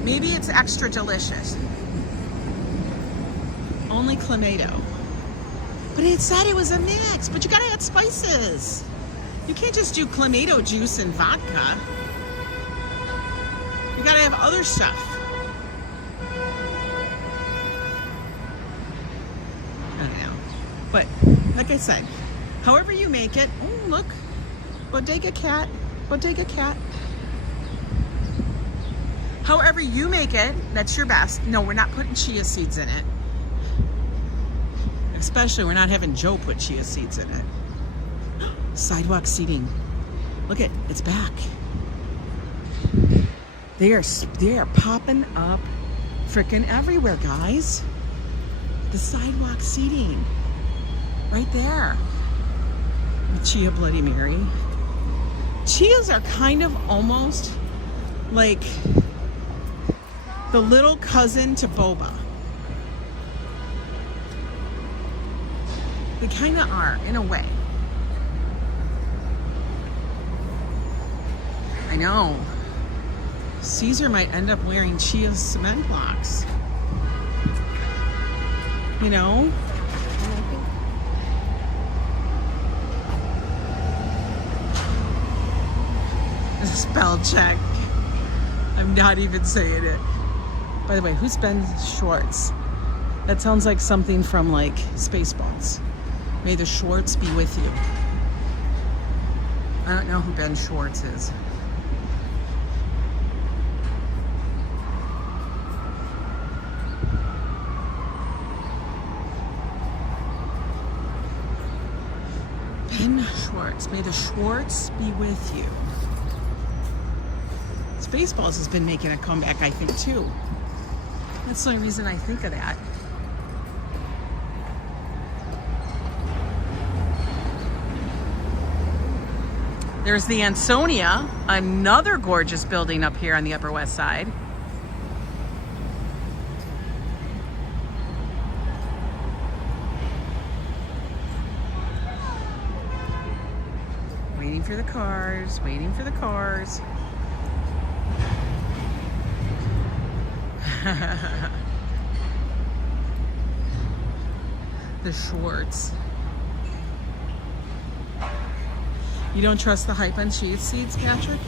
Maybe it's extra delicious. Only clamato. But it said it was a mix, but you gotta add spices. You can't just do clamato juice and vodka. You gotta have other stuff. I don't know. But like I said, however you make it, oh look, bodega cat, bodega cat. However you make it, that's your best. No, we're not putting chia seeds in it. Especially we're not having Joe put chia seeds in it. Sidewalk seating. Look at, it's back. They are popping up frickin' everywhere, guys. The sidewalk seating. Right there. The Chia Bloody Mary. Chias are kind of almost like the little cousin to boba. They kind of are, in a way. I know. Caesar might end up wearing chia cement blocks. You know? Spell check. I'm not even saying it. By the way, who's Ben Schwartz? That sounds like something from like Spaceballs. May the Schwartz be with you. I don't know who Ben Schwartz is. Ben Schwartz. May the Schwartz be with you. Spaceballs has been making a comeback, I think, too. That's the only reason I think of that. There's the Ansonia, another gorgeous building up here on the Upper West Side. Waiting for the cars, waiting for the cars. The Schwartz. You don't trust the hype on chia seeds, Patrick?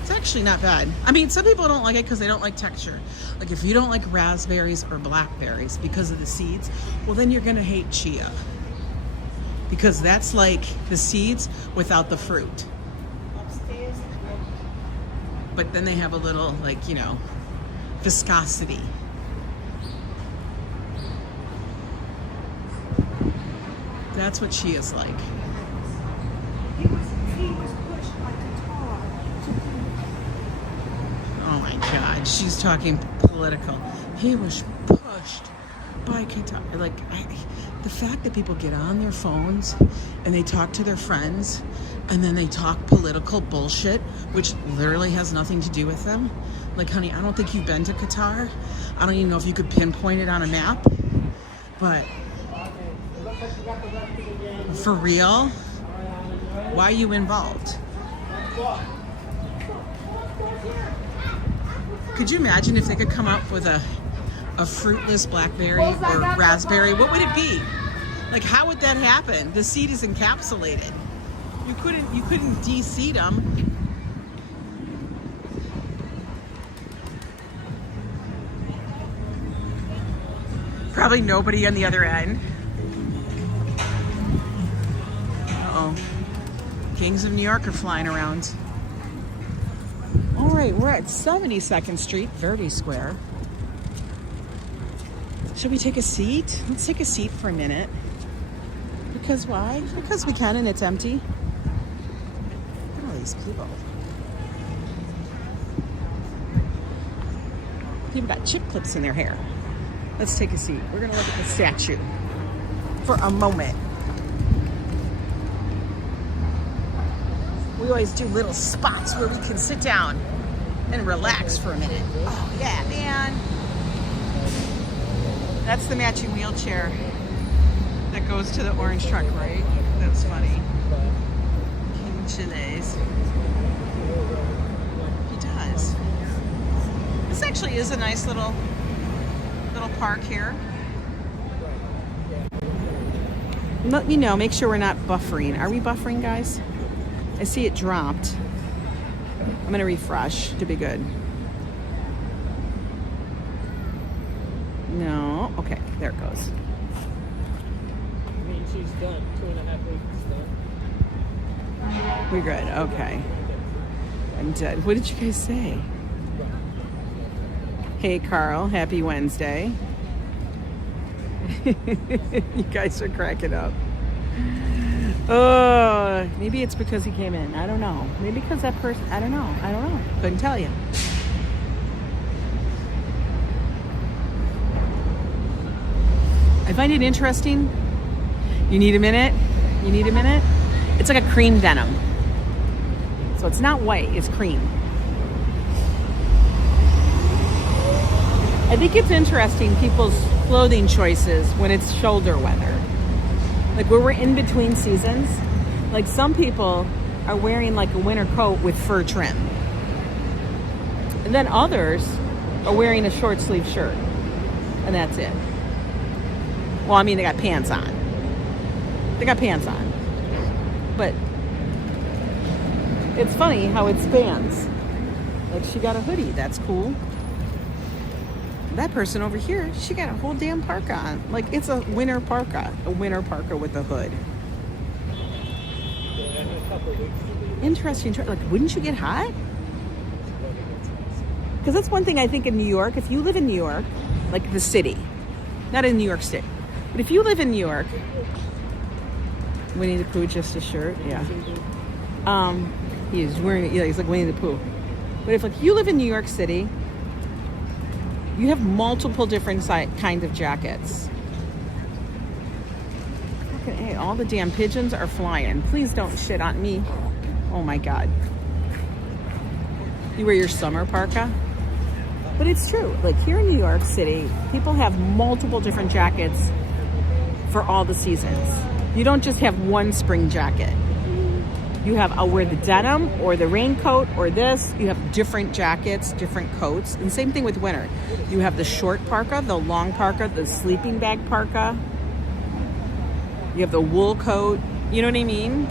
It's actually not bad. I mean, some people don't like it because they don't like texture. Like if you don't like raspberries or blackberries because of the seeds, well then you're gonna hate chia. Because that's like the seeds without the fruit. Upstairs. But then they have a little, like, you know, viscosity. That's what chia's like. He was pushed by Qatar to Oh my God, she's talking political. He was pushed by Qatar. Like, the fact that people get on their phones and they talk to their friends and then they talk political bullshit, which literally has nothing to do with them. Like, honey, I don't think you've been to Qatar. I don't even know if you could pinpoint it on a map. But for real, why are you involved? Could you imagine if they could come up with a fruitless blackberry or raspberry? What would it be? Like, how would that happen? The seed is encapsulated. You couldn't de-seed them. Probably nobody on the other end. Uh-oh. Kings of New York are flying around. All right, we're at 72nd Street, Verde Square. Should we take a seat? Let's take a seat for a minute. Because why? Because we can and it's empty. Look at all these people. People got chip clips in their hair. Let's take a seat. We're gonna look at the statue for a moment. We always do little spots where we can sit down and relax for a minute. Oh yeah, man. That's the matching wheelchair that goes to the orange truck, right? That's funny. King Chiles. He does. This actually is a nice little park here. Let me know, make sure we're not buffering. Are we buffering, guys? I see it dropped. I'm gonna refresh to be good. No, okay, there it goes. I mean, she's done. 2.5 weeks done. We're good, okay. I'm dead. What did you guys say? Hey, Carl, happy Wednesday. You guys are cracking up. Maybe it's because he came in. I don't know. Maybe because that person. I don't know. Couldn't tell you. I find it interesting. You need a minute? It's like a cream denim. So it's not white, it's cream. I think it's interesting, people's clothing choices when it's shoulder weather. Like where we're in between seasons. Like some people are wearing like a winter coat with fur trim. And then others are wearing a short sleeve shirt. And that's it. Well, I mean, they got pants on. But it's funny how it spans. Like she got a hoodie, that's cool. That person over here, she got a whole damn parka on. Like it's a winter parka with a hood. Interesting. Like, wouldn't you get hot? Because that's one thing I think in New York. If you live in New York, like the city, not in New York State, but if you live in New York, Winnie the Pooh, just a shirt, yeah. He's wearing, he's like Winnie the Pooh. But if like you live in New York City, you have multiple different kinds of jackets. Fucking A, all the damn pigeons are flying. Please don't shit on me. Oh my God. You wear your summer parka? But it's true. Like here in New York City, people have multiple different jackets for all the seasons. You don't just have one spring jacket. You have, I'll wear the denim or the raincoat or this. You have different jackets, different coats. And same thing with winter. You have the short parka, the long parka, the sleeping bag parka. You have the wool coat. You know what I mean?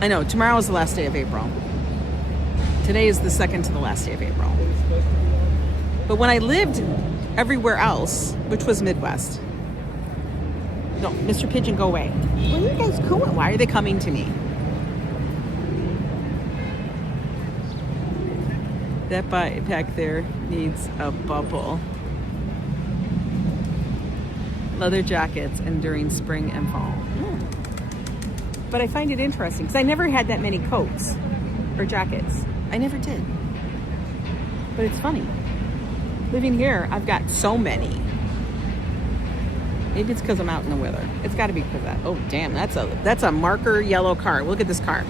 I know, tomorrow is the last day of April. Today is the second to the last day of April. But when I lived everywhere else, which was Midwest. No, Mr. Pigeon, go away. Where are you guys going? Why are they coming to me? That backpack there needs a bubble. Leather jackets and during spring and fall. But I find it interesting because I never had that many coats or jackets. I never did. But it's funny. Living here, I've got so many. Maybe it's because I'm out in the weather. It's got to be because of that. Oh, damn, that's a marker yellow car. Look at this car.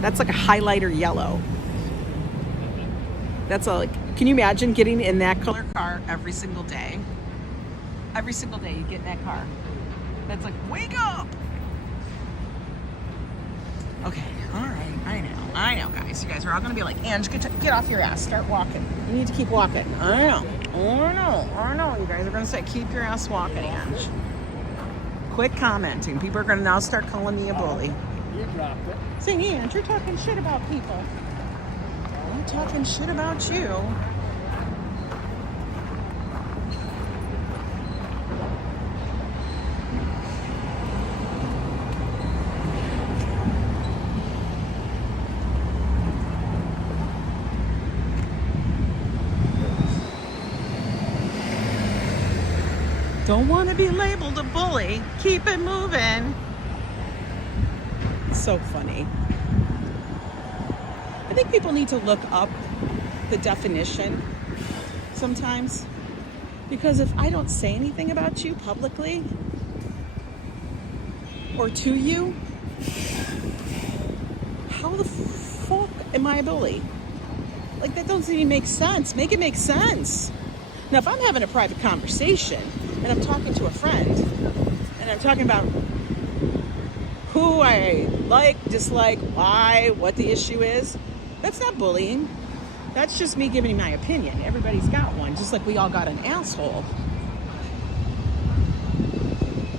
That's like a highlighter yellow. That's can you imagine getting in that color car every single day? Every single day you get in that car. That's like, wake up! Okay, all right, I know, guys. You guys are all gonna be like, Ange, get off your ass, start walking. You need to keep walking. I know. You guys are gonna say, keep your ass walking, Ange. Quit commenting. People are gonna now start calling me a bully. You dropped it. Say, Ange, you're talking shit about people. I'm talking shit about you. Don't want to be labeled a bully. Keep it moving. So funny. I think people need to look up the definition sometimes. Because if I don't say anything about you publicly or to you, how the fuck am I a bully? Like, that doesn't even make sense. Make it make sense. Now, if I'm having a private conversation and I'm talking to a friend and I'm talking about who I like, dislike, why, what the issue is, that's not bullying. That's just me giving my opinion. Everybody's got one, just like we all got an asshole.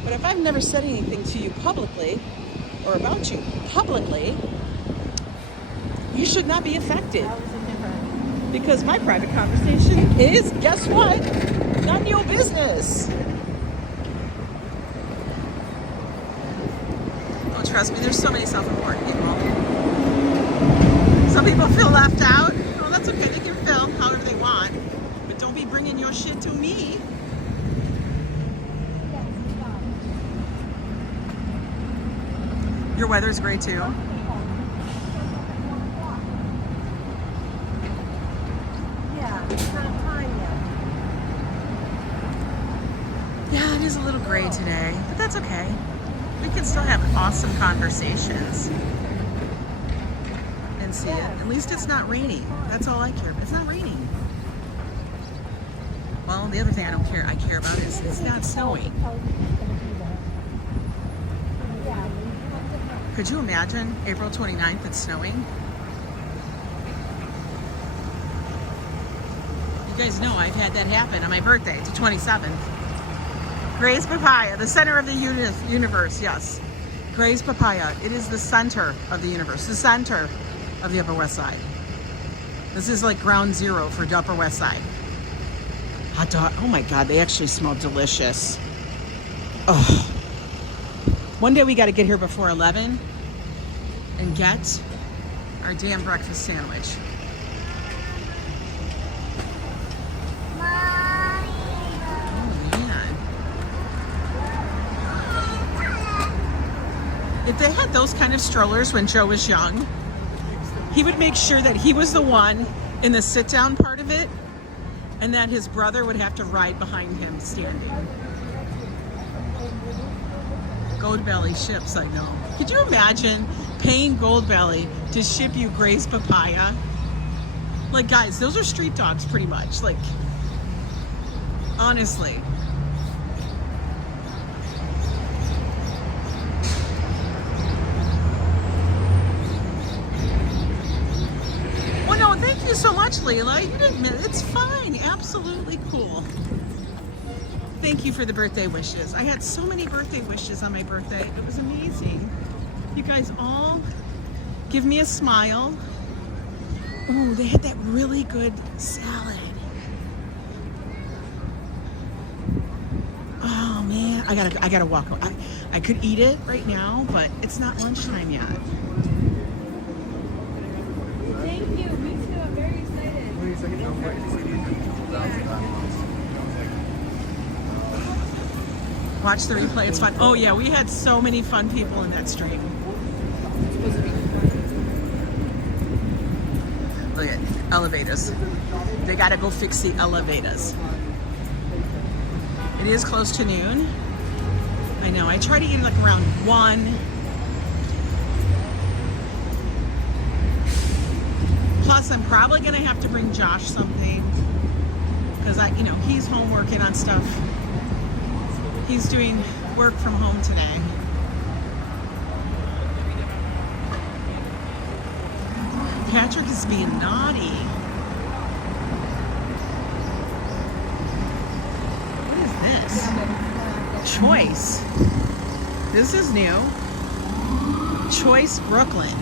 But if I've never said anything to you publicly or about you publicly, you should not be affected. Because my private conversation is, guess what? None of your business. Oh, trust me, there's so many self-important people. Some people feel left out. Well, that's okay. They can feel however they want. But don't be bringing your shit to me. weather's great too. Yeah, it's not time yet. Yeah, it is a little gray today, but that's okay. We can still have awesome conversations and see it. At least it's not raining. That's all I care about. It's not raining. Well, the other thing I care about is it's not snowing. Could you imagine April 29th it's snowing? You guys know I've had that happen on my birthday, the 27th. Gray's Papaya, the center of the universe, yes. Gray's Papaya, it is the center of the universe, the center of the Upper West Side. This is like ground zero for the Upper West Side. Hot dog, oh my God, they actually smell delicious. Oh. One day we got to get here before 11 and get our damn breakfast sandwich. If they had those kind of strollers when Joe was young, he would make sure that he was the one in the sit-down part of it, and that his brother would have to ride behind him standing. Goldbelly ships, I know. Could you imagine paying Goldbelly to ship you Gray's Papaya? Like, guys, those are street dogs pretty much. Like, honestly. Thank you so much, Lila. You didn't miss. It's fine. Absolutely cool. Thank you for the birthday wishes. I had so many birthday wishes on my birthday. It was amazing. You guys all give me a smile. Oh, they had that really good salad. Oh man, I gotta walk. I could eat it right now, but it's not lunchtime yet. Watch the replay, it's fun. Oh yeah, we had so many fun people in that stream. Look at elevators. They gotta go fix the elevators. It is close to noon. I know, I try to eat like around 1. Plus, I'm probably gonna have to bring Josh something because he's home working on stuff. He's doing work from home today. Patrick is being naughty. What is this? Choice. This is new. Choice Brooklyn.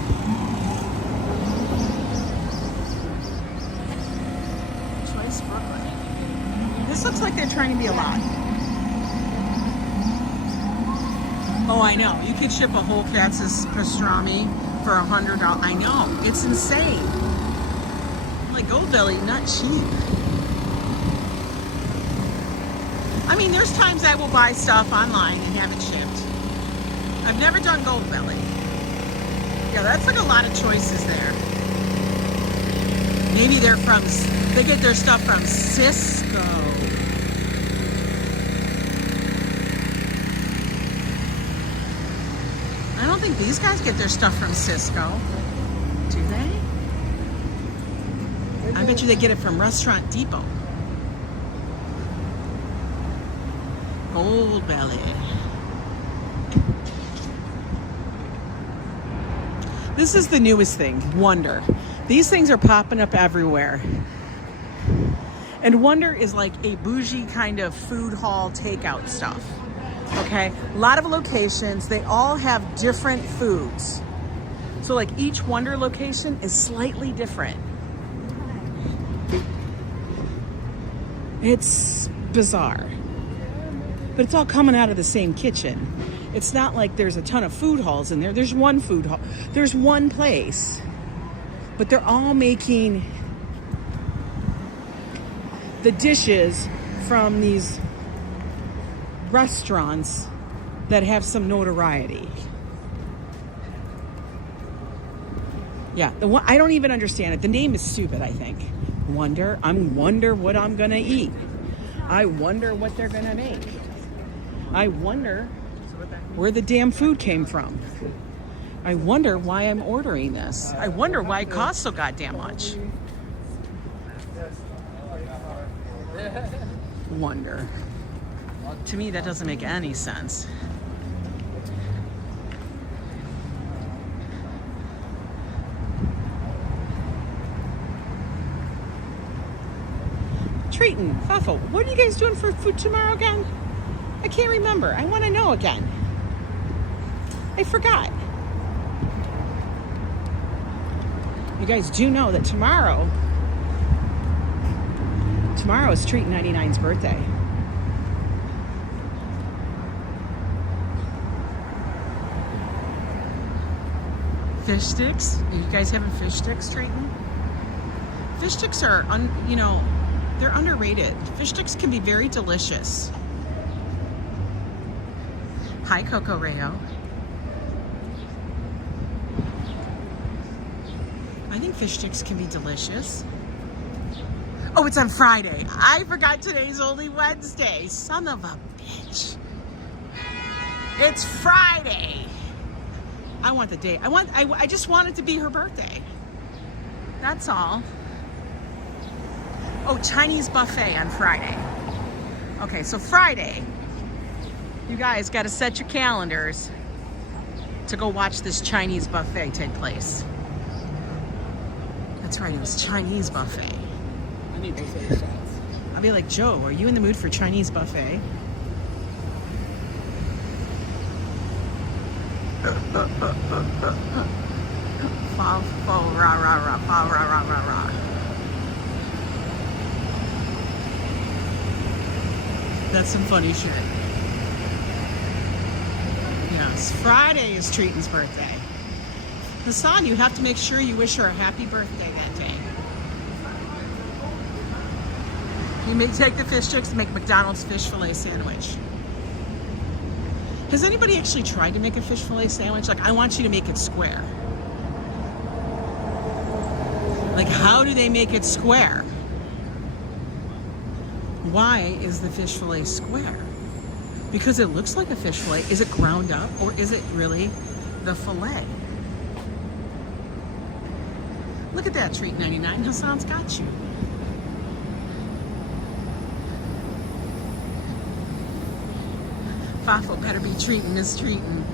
Choice Brooklyn. This looks like they're trying to be a lot. Oh, I know. You could ship a whole Katz's pastrami for $100. I know. It's insane. Like Goldbelly, not cheap. I mean, there's times I will buy stuff online and have it shipped. I've never done Goldbelly. Yeah, that's like a lot of choices there. Maybe they get their stuff from Cisco. I don't think these guys get their stuff from Cisco. Do they? I bet you they get it from Restaurant Depot. Goldbelly. This is the newest thing, Wonder. These things are popping up everywhere. And Wonder is like a bougie kind of food hall takeout stuff. Okay, a lot of locations, they all have different foods. So like each Wonder location is slightly different. It's bizarre. But it's all coming out of the same kitchen. It's not like there's a ton of food halls in there. There's one food hall. There's one place. But they're all making the dishes from these restaurants that have some notoriety. Yeah, the one, I don't even understand it. The name is stupid, I think. Wonder what I'm gonna eat. I wonder what they're gonna make. I wonder where the damn food came from. I wonder why I'm ordering this. I wonder why it costs so goddamn much. Wonder. To me, that doesn't make any sense. Treating, FAFO, what are you guys doing for food tomorrow again? I can't remember. I want to know again. I forgot. You guys do know that tomorrow is Treat 99's birthday. Fish sticks? Are you guys having fish sticks, Treating? Fish sticks are, they're underrated. Fish sticks can be very delicious. Hi, Coco Rayo. I think fish sticks can be delicious. Oh, it's on Friday. I forgot today's only Wednesday. Son of a bitch. It's Friday. I want the day. I just want it to be her birthday. That's all. Oh, Chinese buffet on Friday. Okay, so Friday, you guys got to set your calendars to go watch this Chinese buffet take place. That's right, it was Chinese buffet. I need those other shots. I'll be like, Joe, are you in the mood for Chinese buffet? Fa, fo, ra, ra, ra, fa, ra, ra, ra, ra. That's some funny shit. Yes, Friday is Treaton's birthday. Hassan, you have to make sure you wish her a happy birthday that day. You may take the fish sticks and make McDonald's fish fillet sandwich. Has anybody actually tried to make a fish fillet sandwich? Like, I want you to make it square. Like, how do they make it square? Why is the fish fillet square? Because it looks like a fish fillet. Is it ground up or is it really the fillet? Look at that, Treat 99. Hassan's got you. FAFO better be treating, mistreating.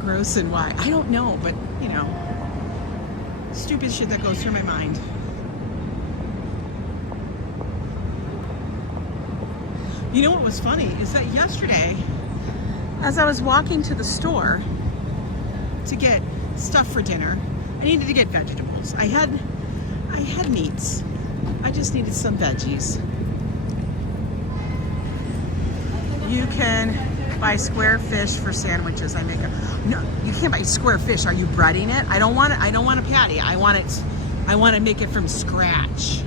Gross and why? I don't know, but stupid shit that goes through my mind. You know what was funny is that yesterday, as I was walking to the store to get stuff for dinner, I needed to get vegetables. I had meats. I just needed some veggies. You can buy square fish for sandwiches. No, you can't buy square fish. Are you breading it? I don't want a patty. I want to make it from scratch.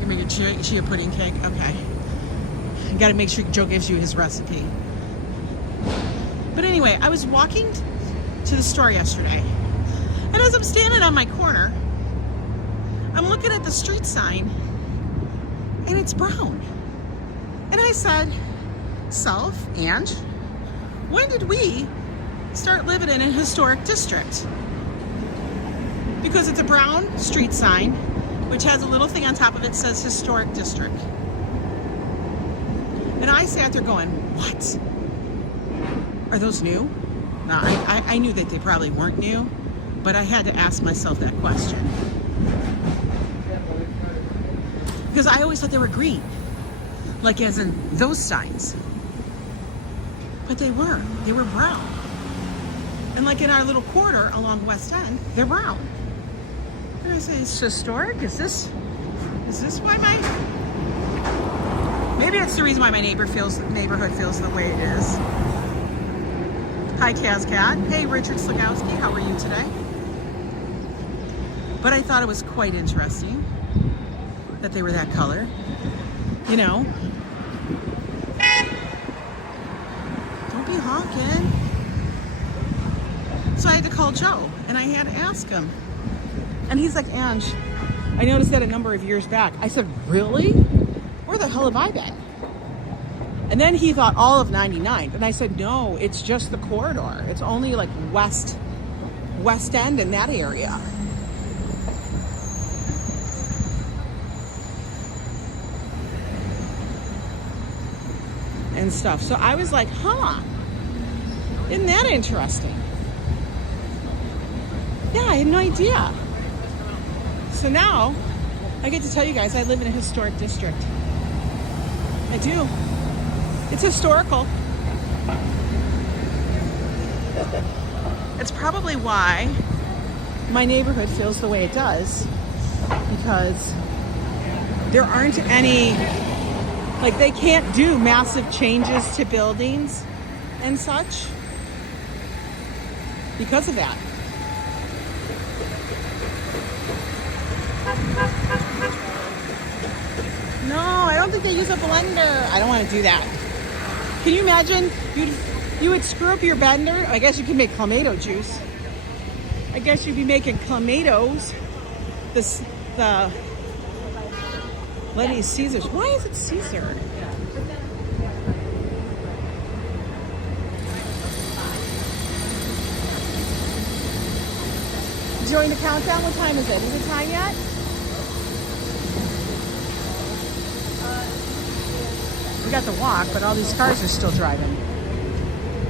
You make a chia pudding cake? Okay. You gotta make sure Joe gives you his recipe. But anyway, I was walking to the store yesterday, and as I'm standing on my corner, I'm looking at the street sign, and it's brown. And I said, Self, and when did we start living in a historic district? Because it's a brown street sign, which has a little thing on top of it that says historic district. And I sat there going, what? Are those new? No, I knew that they probably weren't new, but I had to ask myself that question. Because I always thought they were green, like as in those signs. But they weren't. They were brown. And like in our little quarter along West End, they're brown. And I say, it's historic? Is this why maybe it's the reason why my neighborhood feels the way it is. Hi, Kaz Cat. Hey, Richard Slagowski, how are you today? But I thought it was quite interesting that they were that color. Don't be honking. So I had to call Joe and I had to ask him. And he's like, Ange, I noticed that a number of years back. I said, really? Where the hell have I been? And then he thought all of 99th. And I said, no, it's just the corridor. It's only like West End in that area. And stuff. So I was like, huh, isn't that interesting? Yeah, I had no idea. So now I get to tell you guys I live in a historic district. I do. It's historical. It's probably why my neighborhood feels the way it does, because there aren't any, like, they can't do massive changes to buildings and such because of that. No, I don't think they use a blender. I don't want to do that. Can you imagine? You would screw up your blender. I guess you can make clamato juice. I guess you'd be making clamatos. The Letty's Caesars. Why is it Caesar? During the countdown, what time is it? Is it time yet? We got the walk, but all these cars are still driving.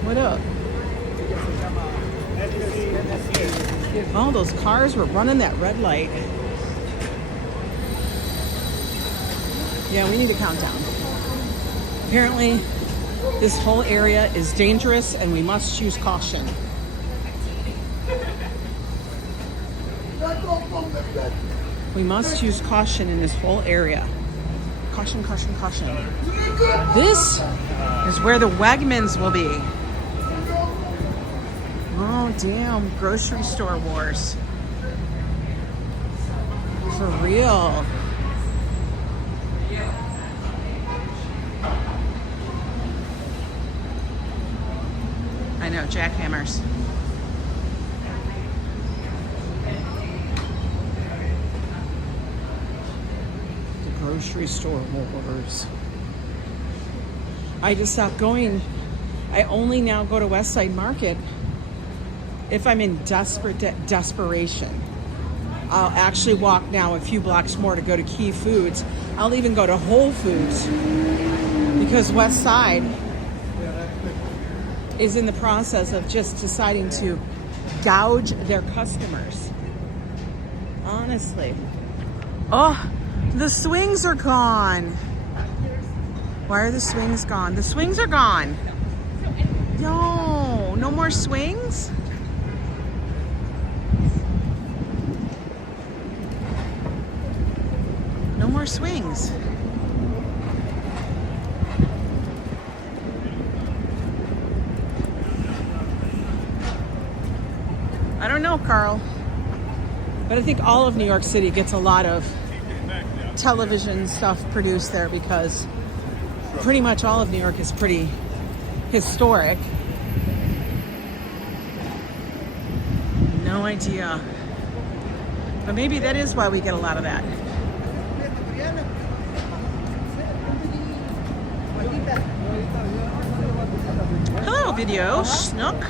What up? All those cars were running that red light. Yeah, we need a countdown. Apparently, this whole area is dangerous and we must use caution. We must use caution in this whole area. Caution, caution, caution. This is where the Wegmans will be. Oh, damn. Grocery store wars. For real. I know, jackhammers. Grocery store wars. I just stopped going. I only now go to West Side Market if I'm in desperation. I'll actually walk now a few blocks more to go to Key Foods. I'll even go to Whole Foods because West Side is in the process of just deciding to gouge their customers. Honestly. Oh, the swings are gone. Why are the swings gone? The swings are gone. No more swings? No more swings. I don't know, Carl. But I think all of New York City gets a lot of television stuff produced there because pretty much all of New York is pretty historic. No idea. But maybe that is why we get a lot of that. Hello, Video Schnook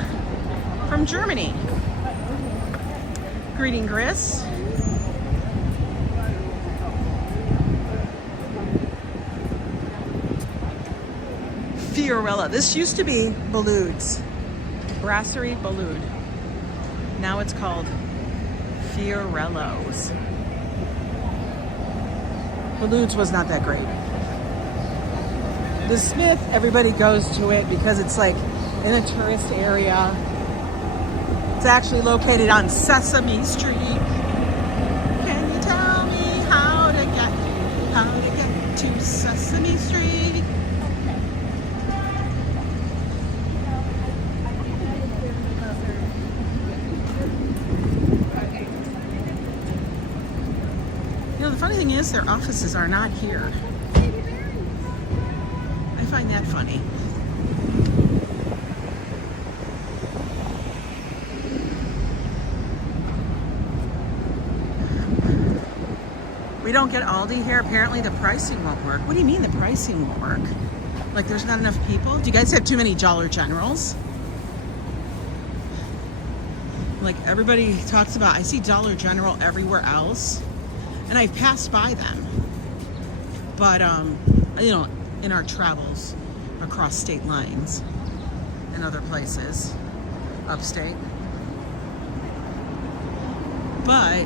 from Germany. Greeting, Chris. Fiorella. This used to be Balud's. Brasserie Balud. Now it's called Fiorello's. Balud's was not that great. The Smith, everybody goes to it because it's like in a tourist area. It's actually located on Sesame Street. Can you tell me how to get to Sesame Street? You know, the funny thing is their offices are not here. I find that funny. We don't get Aldi here. Apparently the pricing won't work. What do you mean the pricing won't work? Like there's not enough people? Do you guys have too many Dollar Generals? Like everybody talks about, I see Dollar General everywhere else, and I've passed by them. But, you know, in our travels across state lines and other places, upstate. But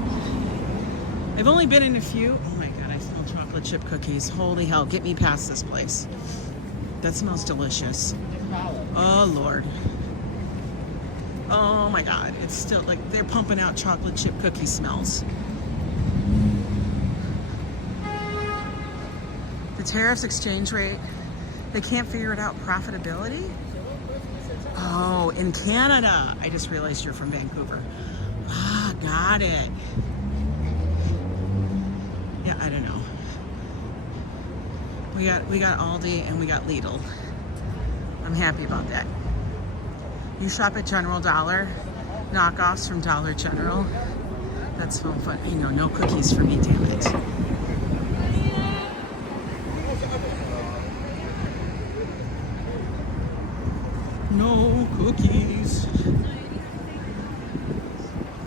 I've only been in a few. Oh my God, I smell chocolate chip cookies. Holy hell, get me past this place. That smells delicious. Oh Lord. Oh my God, it's still like they're pumping out chocolate chip cookie smells. The tariffs, exchange rate, they can't figure it out. Profitability? Oh, in Canada. I just realized you're from Vancouver. Ah, got it. Yeah, I don't know. We got Aldi and we got Lidl. I'm happy about that. You shop at General Dollar, knockoffs from Dollar General. That's so fun. You know, no cookies for me, damn it. No cookies.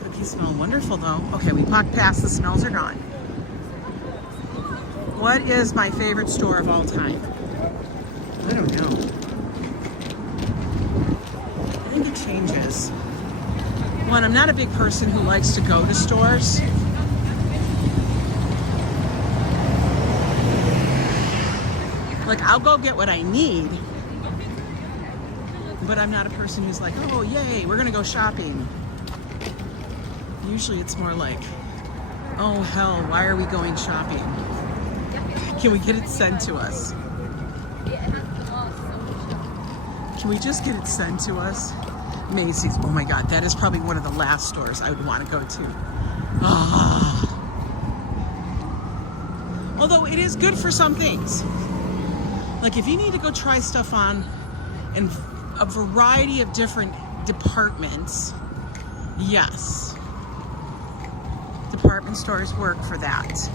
Cookies smell wonderful though. Okay, we walked past, the smells are gone. What is my favorite store of all time? I don't know. I think it changes. One, I'm not a big person who likes to go to stores. Like, I'll go get what I need, but I'm not a person who's like, oh, yay, we're gonna go shopping. Usually it's more like, oh, hell, why are we going shopping? Can we get it sent to us? Can we just get it sent to us? Macy's, oh my God, that is probably one of the last stores I would want to go to. Ah. Although it is good for some things. Like if you need to go try stuff on in a variety of different departments, yes. Department stores work for that.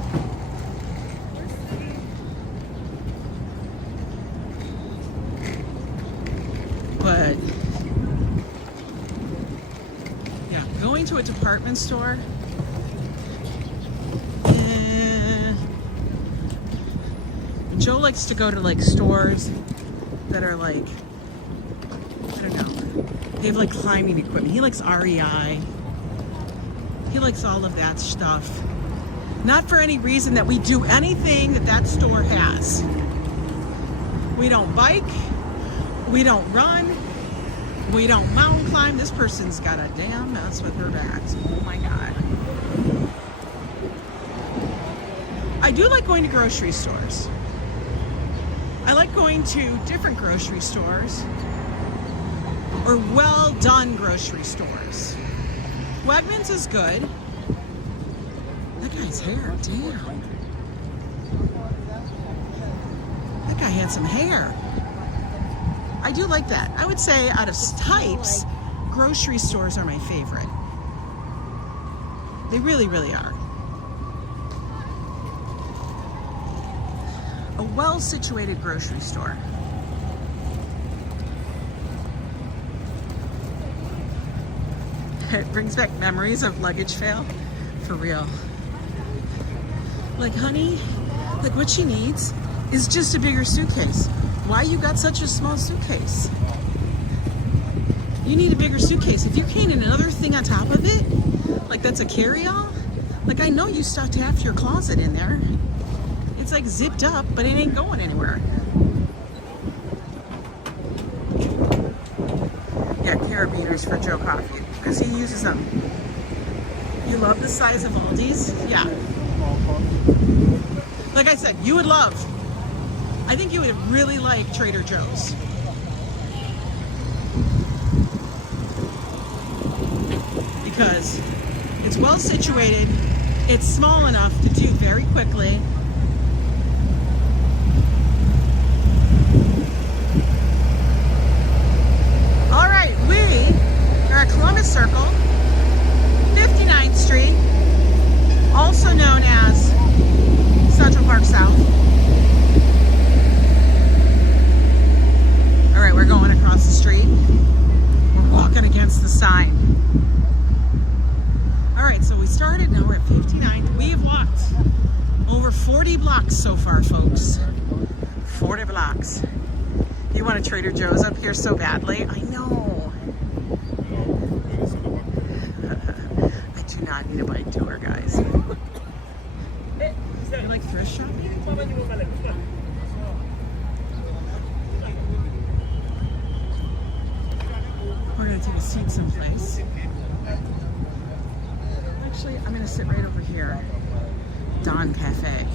But yeah, going to a department store, Joe likes to go to like stores that are like, I don't know, they have like climbing equipment. He likes REI. He likes all of that stuff. Not for any reason that we do anything that that store has. We don't bike. We don't run. We don't mountain climb. This person's got a damn mess with her back. Oh my God. I do like going to grocery stores. I like going to different grocery stores or well-done grocery stores. Wegmans is good. That guy's hair, damn. That guy had some hair. I do like that. I would say out of types, grocery stores are my favorite. They really, really are. A well-situated grocery store. It brings back memories of luggage fail. For real. Like, honey, like what she needs is just a bigger suitcase. Why you got such a small suitcase? You need a bigger suitcase. If you're carrying another thing on top of it, like that's a carry-all, like I know you stuffed half your closet in there. It's like zipped up, but it ain't going anywhere. Yeah, carabiners for Joe Coffee, because he uses them. You love the size of Aldi's? Yeah. Like I said, you would love. I think you would really like Trader Joe's. Because it's well situated, it's small enough to do very quickly. All right, we are at Columbus Circle, 59th Street, also known as 40 blocks so far, folks. 40 blocks. You want a Trader Joe's up here so badly? I know. I do not need a bike tour, guys. You like thrift shopping? We're gonna take a seat someplace. Actually, I'm gonna sit right over here. Don Cafe.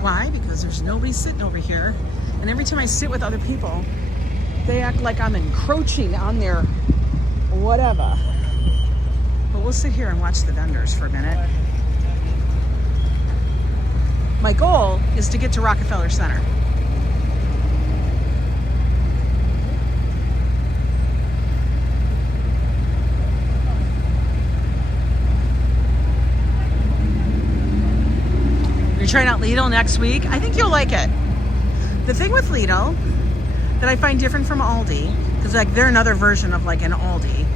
Why? Because there's nobody sitting over here. And every time I sit with other people, they act like I'm encroaching on their whatever. But we'll sit here and watch the vendors for a minute. My goal is to get to Rockefeller Center. You're trying out Lidl next week. I think you'll like it. The thing with Lidl that I find different from Aldi, because like they're another version of like an Aldi,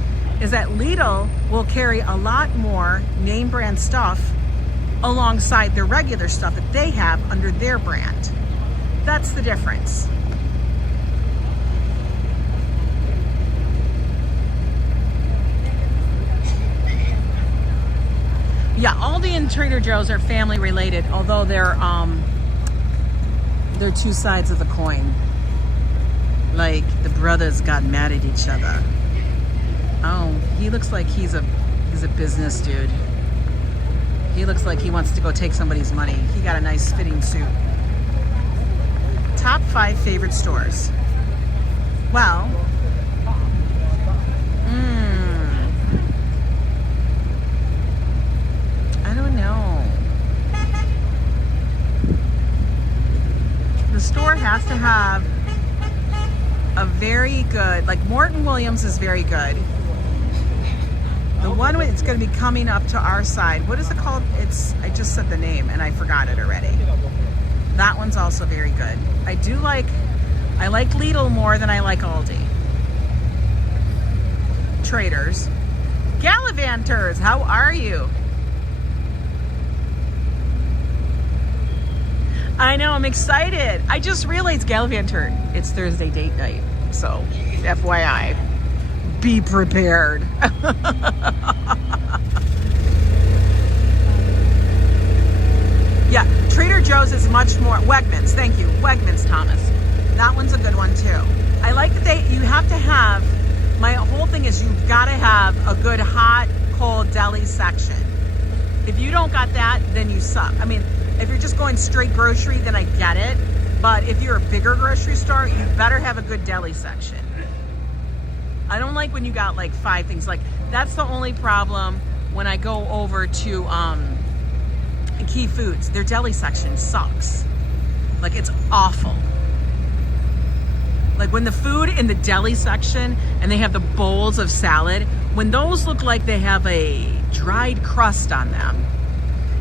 is that Lidl will carry a lot more name brand stuff alongside their regular stuff that they have under their brand. That's the difference. Yeah, Aldi and Trader Joe's are family related, although they're two sides of the coin. Like the brothers got mad at each other. Oh, he looks like he's a business dude. He looks like he wants to go take somebody's money. He got a nice fitting suit. Top 5 favorite stores. Well, I don't know. The store has to have a very good, like Morton Williams is very good. The one it's going to be coming up to our side. What is it called? I just said the name and I forgot it already. That one's also very good. I like Lidl more than I like Aldi. Traders. Gallivanters, how are you? I know, I'm excited. I just realized Gallivanter, it's Thursday date night. So, FYI. Be prepared. Yeah, Trader Joe's is much more. Wegmans, thank you. Wegmans, Thomas. That one's a good one too. I like that you have to have, my whole thing is you've got to have a good hot, cold deli section. If you don't got that, then you suck. I mean, if you're just going straight grocery, then I get it. But if you're a bigger grocery store, you better have a good deli section. I don't like when you got like 5 things. Like that's the only problem when I go over to Key Foods. Their deli section sucks. Like it's awful. Like when the food in the deli section and they have the bowls of salad, when those look like they have a dried crust on them.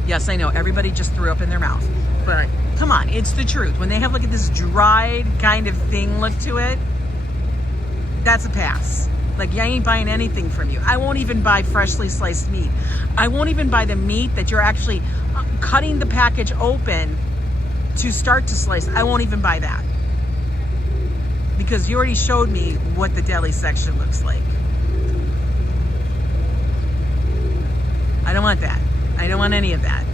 Yes, I know everybody just threw up in their mouth, but come on, it's the truth. When they have like this dried kind of thing left to it, that's a pass. Like, I ain't buying anything from you. I won't even buy freshly sliced meat. I won't even buy the meat that you're actually cutting the package open to start to slice. I won't even buy that. Because you already showed me what the deli section looks like. I don't want that. I don't want any of that.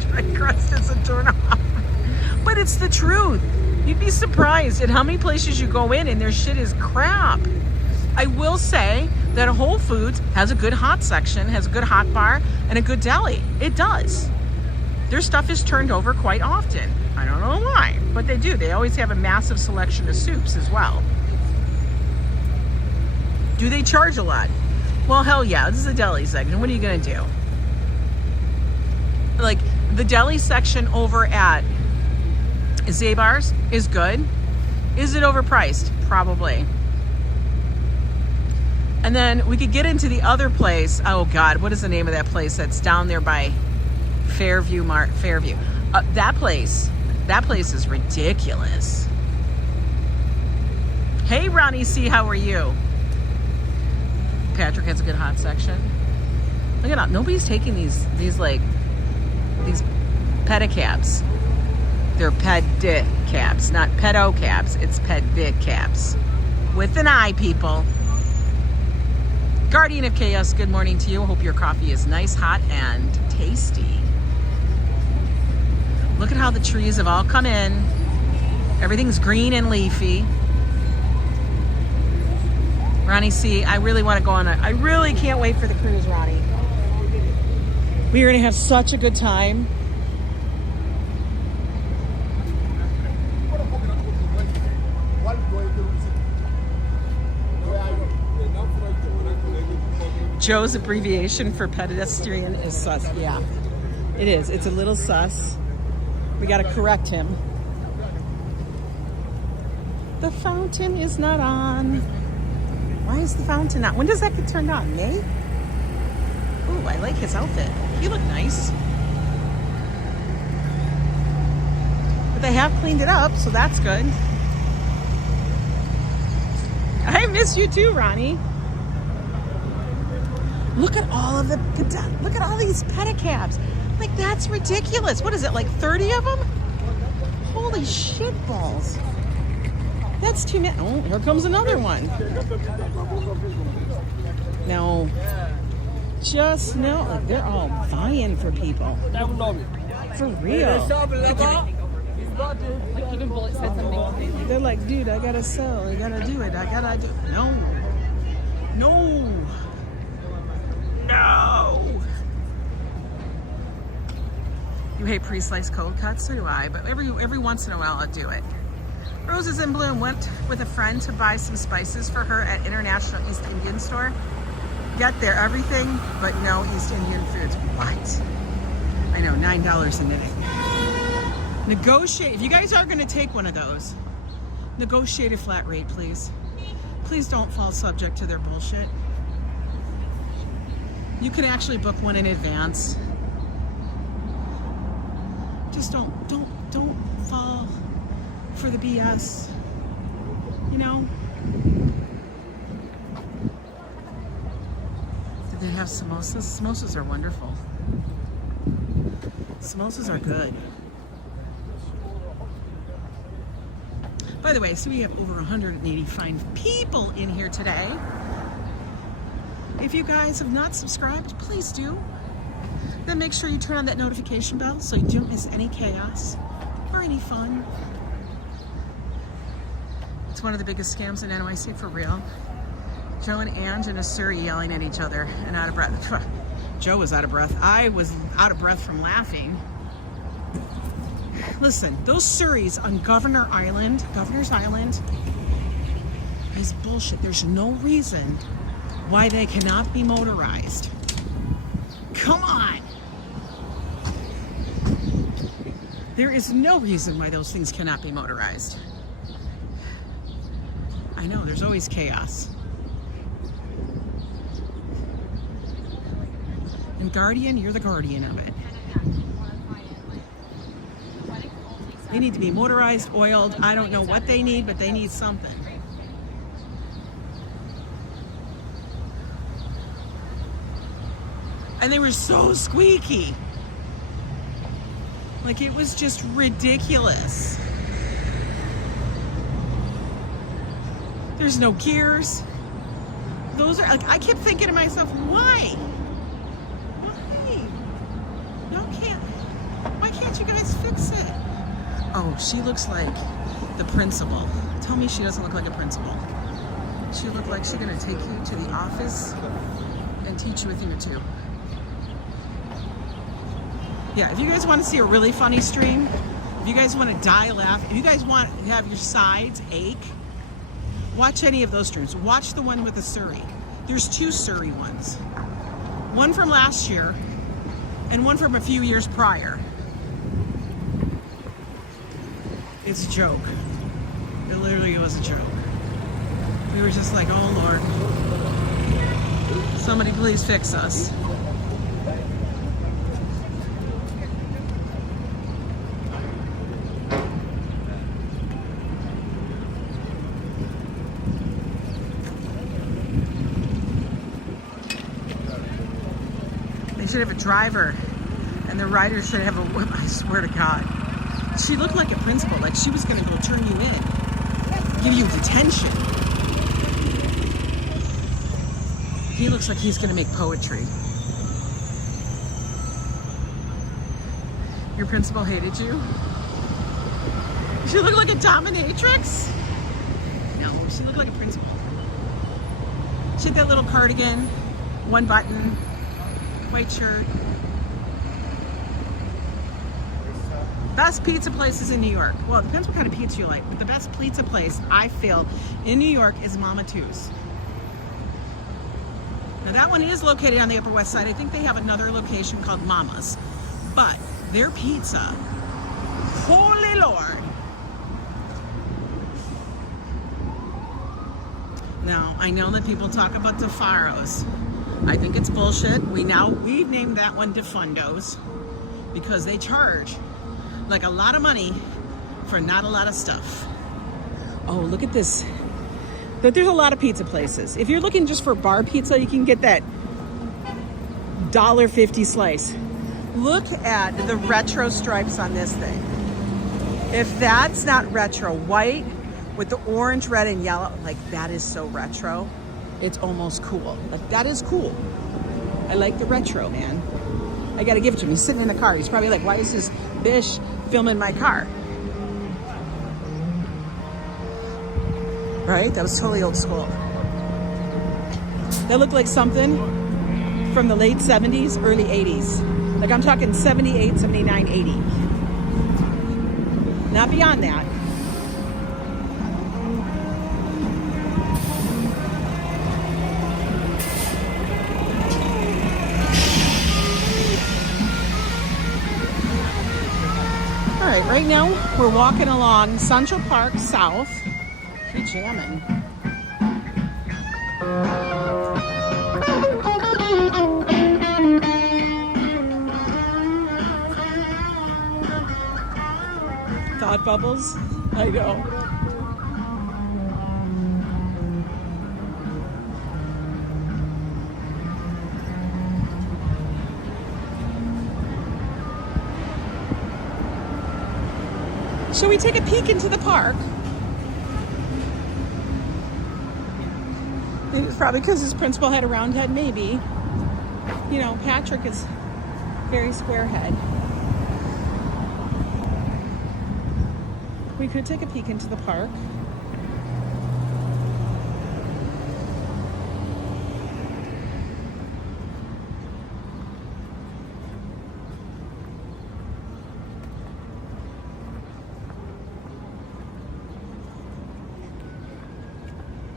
Dry crust is a turn off. But it's the truth. You'd be surprised at how many places you go in and their shit is crap. I will say that Whole Foods has a good hot section, has a good hot bar, and a good deli. It does. Their stuff is turned over quite often. I don't know why, but they do. They always have a massive selection of soups as well. Do they charge a lot? Well, hell yeah, this is a deli section. What are you gonna do? Like, the deli section over at Szabados is good. Is it overpriced? Probably. And then we could get into the other place. Oh God, what is the name of that place that's down there by Fairview? That place is ridiculous. Hey, Rhonie C, how are you? Patrick has a good hot section. Look at that. Nobody's taking these pedicabs. They're pedicabs, not pedo cabs. It's pedicabs. With an I, people. Guardian of Chaos, good morning to you. Hope your coffee is nice, hot, and tasty. Look at how the trees have all come in. Everything's green and leafy. Rhonie, see, I really want to go on I really can't wait for the cruise, Rhonie. We are going to have such a good time. Joe's abbreviation for pedestrian is sus. Yeah, it is. It's a little sus. We got to correct him. The fountain is not on. Why is the fountain not? When does that get turned on? May? Ooh, I like his outfit. He looked nice. But they have cleaned it up, so that's good. I miss you too, Rhonie. Look at all of look at all these pedicabs. Like, that's ridiculous. What is it, like 30 of them? Holy shit balls. That's too many. Oh, here comes another one. No. Just no. Like, they're all vying for people. For real. Like, even Bullet said something. They're like, dude, I gotta sell. I gotta do it. I gotta do it. No. No. No. You hate pre-sliced cold cuts? So do I. But every once in a while, I'll do it. Roses in Bloom went with a friend to buy some spices for her at International East Indian Store. Get there, everything but no East Indian foods. What? I know, $9 a knitting. Negotiate. If you guys are going to take one of those, negotiate a flat rate, please. Please don't fall subject to their bullshit. You can actually book one in advance. Just don't fall for the BS. You know? Did they have samosas? Samosas are wonderful. Samosas are good. By the way, so we have over 185 people in here today. If you guys have not subscribed, please do. Then make sure you turn on that notification bell so you don't miss any chaos or any fun. It's one of the biggest scams in NYC, for real. Joe and Ange and a Surrey yelling at each other and out of breath. Joe was out of breath. I was out of breath from laughing. Listen, those Surreys on Governor's Island, is bullshit. There's no reason why they cannot be motorized. Come on! There is no reason why those things cannot be motorized. I know, there's always chaos. And Guardian, you're the guardian of it. They need to be motorized, oiled. I don't know what they need, but they need something. And they were so squeaky. Like, it was just ridiculous. There's no gears. Those are, like, I kept thinking to myself, why? Why can't you guys fix it? Oh, she looks like the principal. Tell me she doesn't look like a principal. She looked like she's gonna take you to the office and teach you a thing or two. Yeah, if you guys want to see a really funny stream, if you guys want to die laugh, if you guys want to have your sides ache, watch any of those streams. Watch the one with the Surrey. There's two Surrey ones. One from last year and one from a few years prior. It's a joke. It literally was a joke. We were just like, oh Lord, somebody please fix us. should have a driver, and the rider should have a whip. I swear to God. She looked like a principal, like she was gonna go turn you in, give you detention. He looks like he's gonna make poetry. Your principal hated you? She looked like a dominatrix? No, she looked like a principal. She had that little cardigan, one button, white shirt. Best pizza places in New York. Well, it depends what kind of pizza you like, but the best pizza place I feel in New York is Mama Two's. Now that one is located on the Upper West Side. I think they have another location called Mama's, but their pizza, holy Lord. Now, I know that people talk about DeFaro's. I think it's bullshit. We've named that one DeFundo's because they charge like a lot of money for not a lot of stuff. Oh, look at this. But there's a lot of pizza places. If you're looking just for bar pizza, you can get that $1.50 slice. Look at the retro stripes on this thing. If that's not retro, white with the orange, red, and yellow, like that is so retro. It's almost cool. Like that is cool. I like the retro, man. I gotta give it to him. He's sitting in the car. He's probably like, why is this bish filming my car? Right? That was totally old school. That looked like something from the late 70s, early 80s. Like I'm talking 78, 79, 80. Not beyond that. All right, right now we're walking along Central Park South. We jamming. Thought bubbles? I know. Shall we take a peek into the park? It's probably because his principal had a round head, maybe. You know, Patrick is very square head. We could take a peek into the park.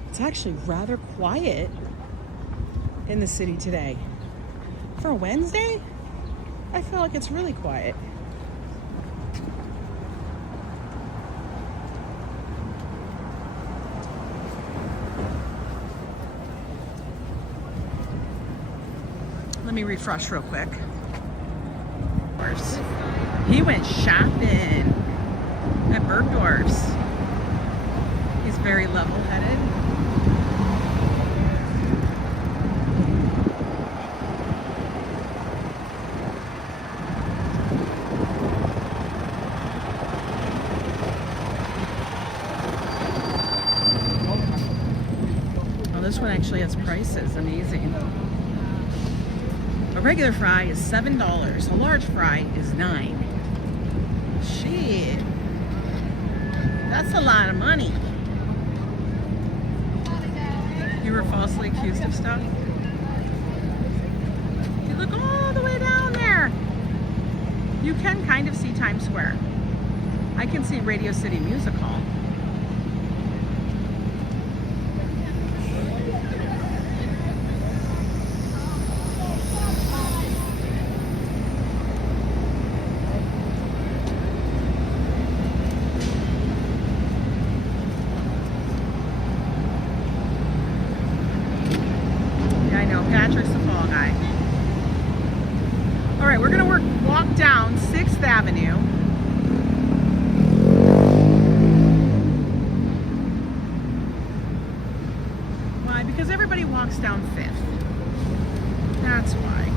It's actually rather quiet in the city today. For a Wednesday, I feel like it's really quiet. Let me refresh real quick. He went shopping at Bergdorf's. He's very level-headed. Oh, this one actually has prices. Amazing. A regular fry is $7. A large fry is $9. Shit. That's a lot of money. You were falsely accused of stuff? If you look all the way down there, you can kind of see Times Square. I can see Radio City Music Hall. Patrick's the fall guy. All right, we're gonna walk down 6th Avenue. Why? Because everybody walks down 5th. That's why.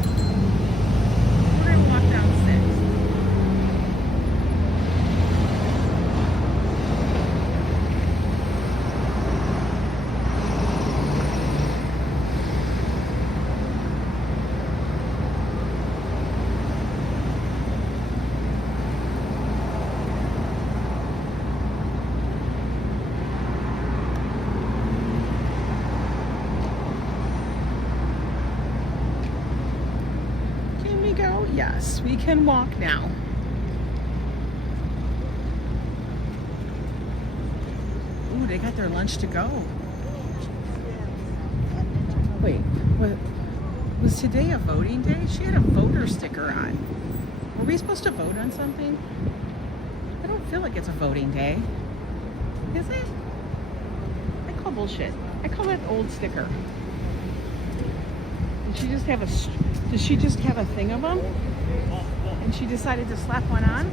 Yes, we can walk now. Ooh, they got their lunch to go. Wait, what? Was today a voting day? She had a voter sticker on. Were we supposed to vote on something? I don't feel like it's a voting day. Is it? I call bullshit. I call that old sticker. Did she just have a thing of them? And she decided to slap one on?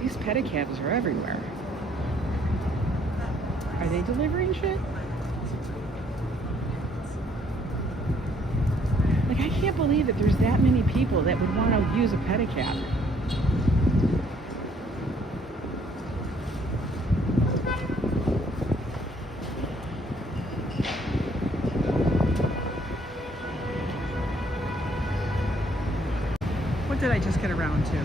These pedicabs are everywhere. Are they delivering shit? Like, I can't believe that there's that many people that would want to use a pedicab. What did I just get around to?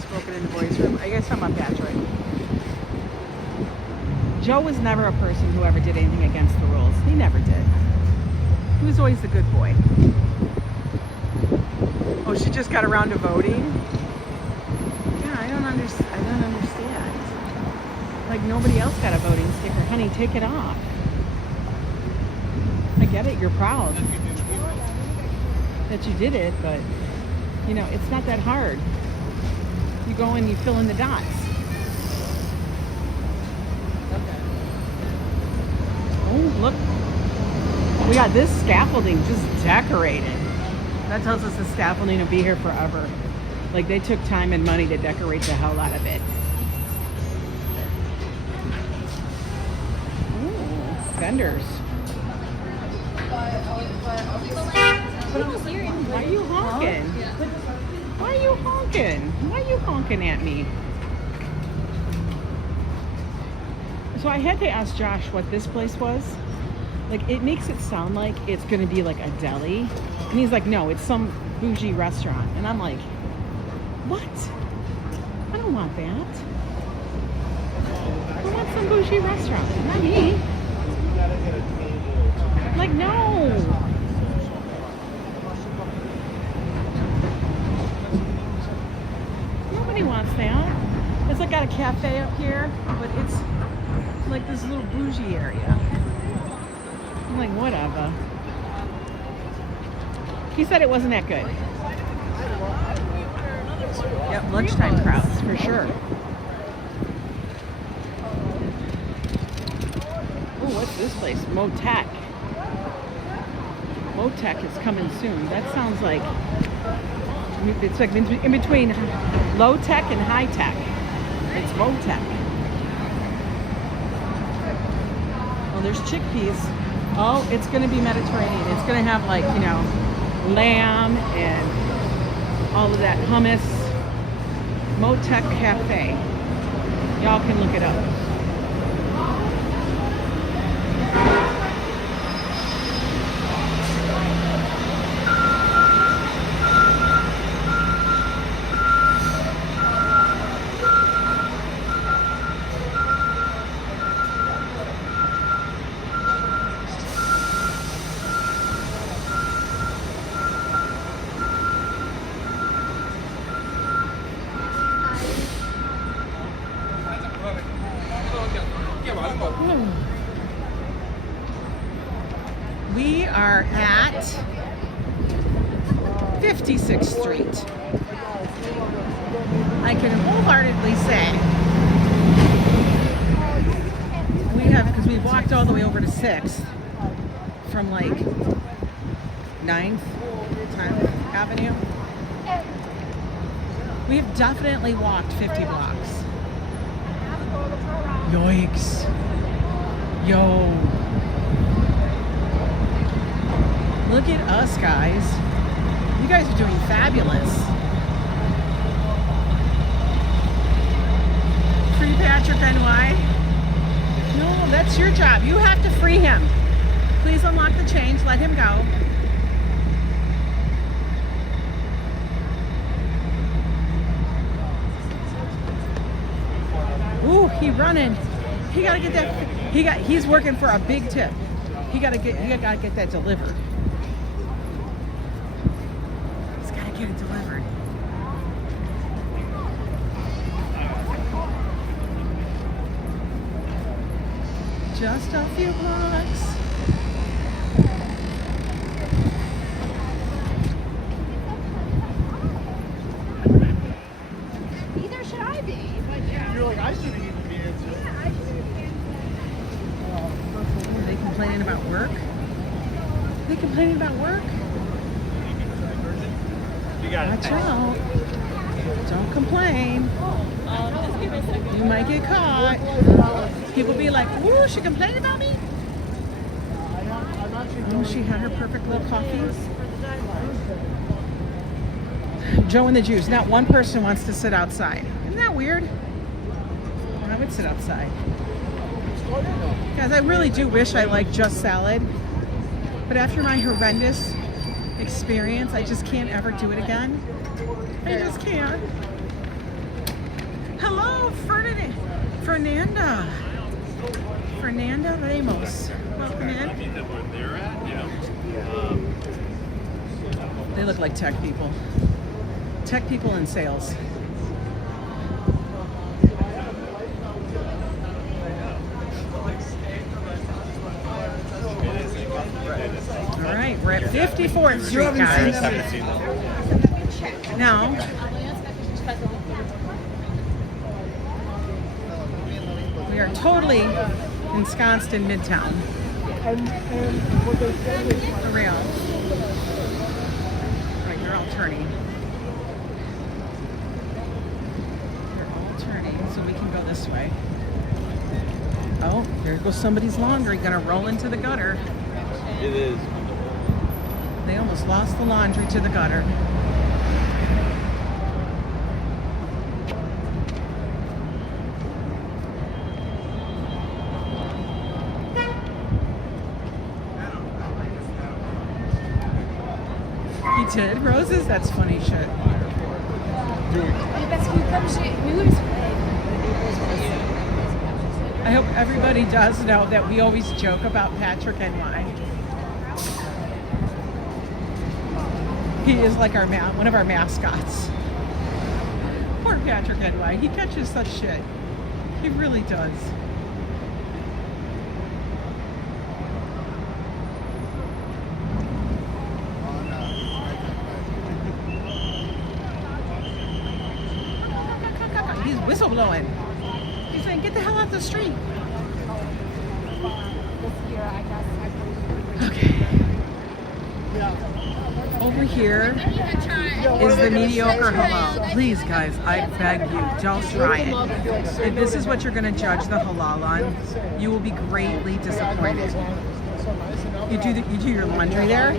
Spoken in the boys' room. I guess I'm on Patrick. Joe was never a person who ever did anything against the rules. He never did. He was always the good boy. Oh, she just got around to voting? Yeah, I don't understand. Like, nobody else got a voting sticker. Honey, take it off. I get it, you're proud that you did it, but, you know, it's not that hard. You go and you fill in the dots. Oh, look. We got this scaffolding just decorated. That tells us the scaffolding will be here forever. Like, they took time and money to decorate the hell out of it. Ooh, vendors. Why are you honking? Why are you honking? Why are you honking at me? So I had to ask Josh what this place was. Like, it makes it sound like it's gonna be like a deli. And he's like, no, it's some bougie restaurant. And I'm like, what? I don't want that. I want some bougie restaurant. Not me. Like, no. Nobody wants that. It's like got a cafe up here, but it's like this little bougie area. I'm like, whatever. He said it wasn't that good. Yep, lunchtime crowds for sure. Oh, what's this place? Motec. Motec is coming soon. That sounds like it's like in between low tech and high tech. It's Motec. Oh, there's chickpeas. Oh, it's going to be Mediterranean. It's going to have, like, you know, lamb and all of that hummus. Motec Cafe. Y'all can look it up. We are at 56th Street. I can wholeheartedly say we have, because we walked all the way over to 6th from like 9th, 10th Avenue. We have definitely walked 50 blocks. Yoicks. Yo. Look at us, guys. You guys are doing fabulous. Free Patrick NY. No, that's your job. You have to free him. Please unlock the change. Let him go. Ooh, he running. He gotta get that. He's working for a big tip. He gotta get that delivered. He's gotta get it delivered. Just a few blocks. Neither should I be. But yeah. You're like, I shouldn't even be answering. Yeah, I shouldn't be answering. Are they complaining about work? Are they complaining about work? You got it. Watch out. Don't complain. You might get caught. People be like, ooh, she complained about me? Oh, she had her perfect little coffee. Joe and the Juice. Not one person wants to sit outside. Isn't that weird? I would sit outside. Guys, I really do wish I liked just salad. But after my horrendous experience, I just can't ever do it again. I just can't. Hello, Fernanda Ramos. Welcome in. They look like tech people. Tech people in sales. All right, we're at 54th Street, guys. Now, we are totally ensconced in Midtown. For real. Right, you're all turning. You're all turning, so we can go this way. Oh, there goes somebody's laundry, gonna roll into the gutter. It is. They almost lost the laundry to the gutter. He did? Roses? That's funny shit. I hope everybody does know that we always joke about Patrick NY. He is like one of our mascots. Poor Patrick NY. He catches such shit. He really does. He's whistleblowing. He's saying, get the hell out the street. Okay. Over here is the mediocre halal. Please, guys, I beg you, don't try it. If this is what you're going to judge the halal on, you will be greatly disappointed. You do your laundry there?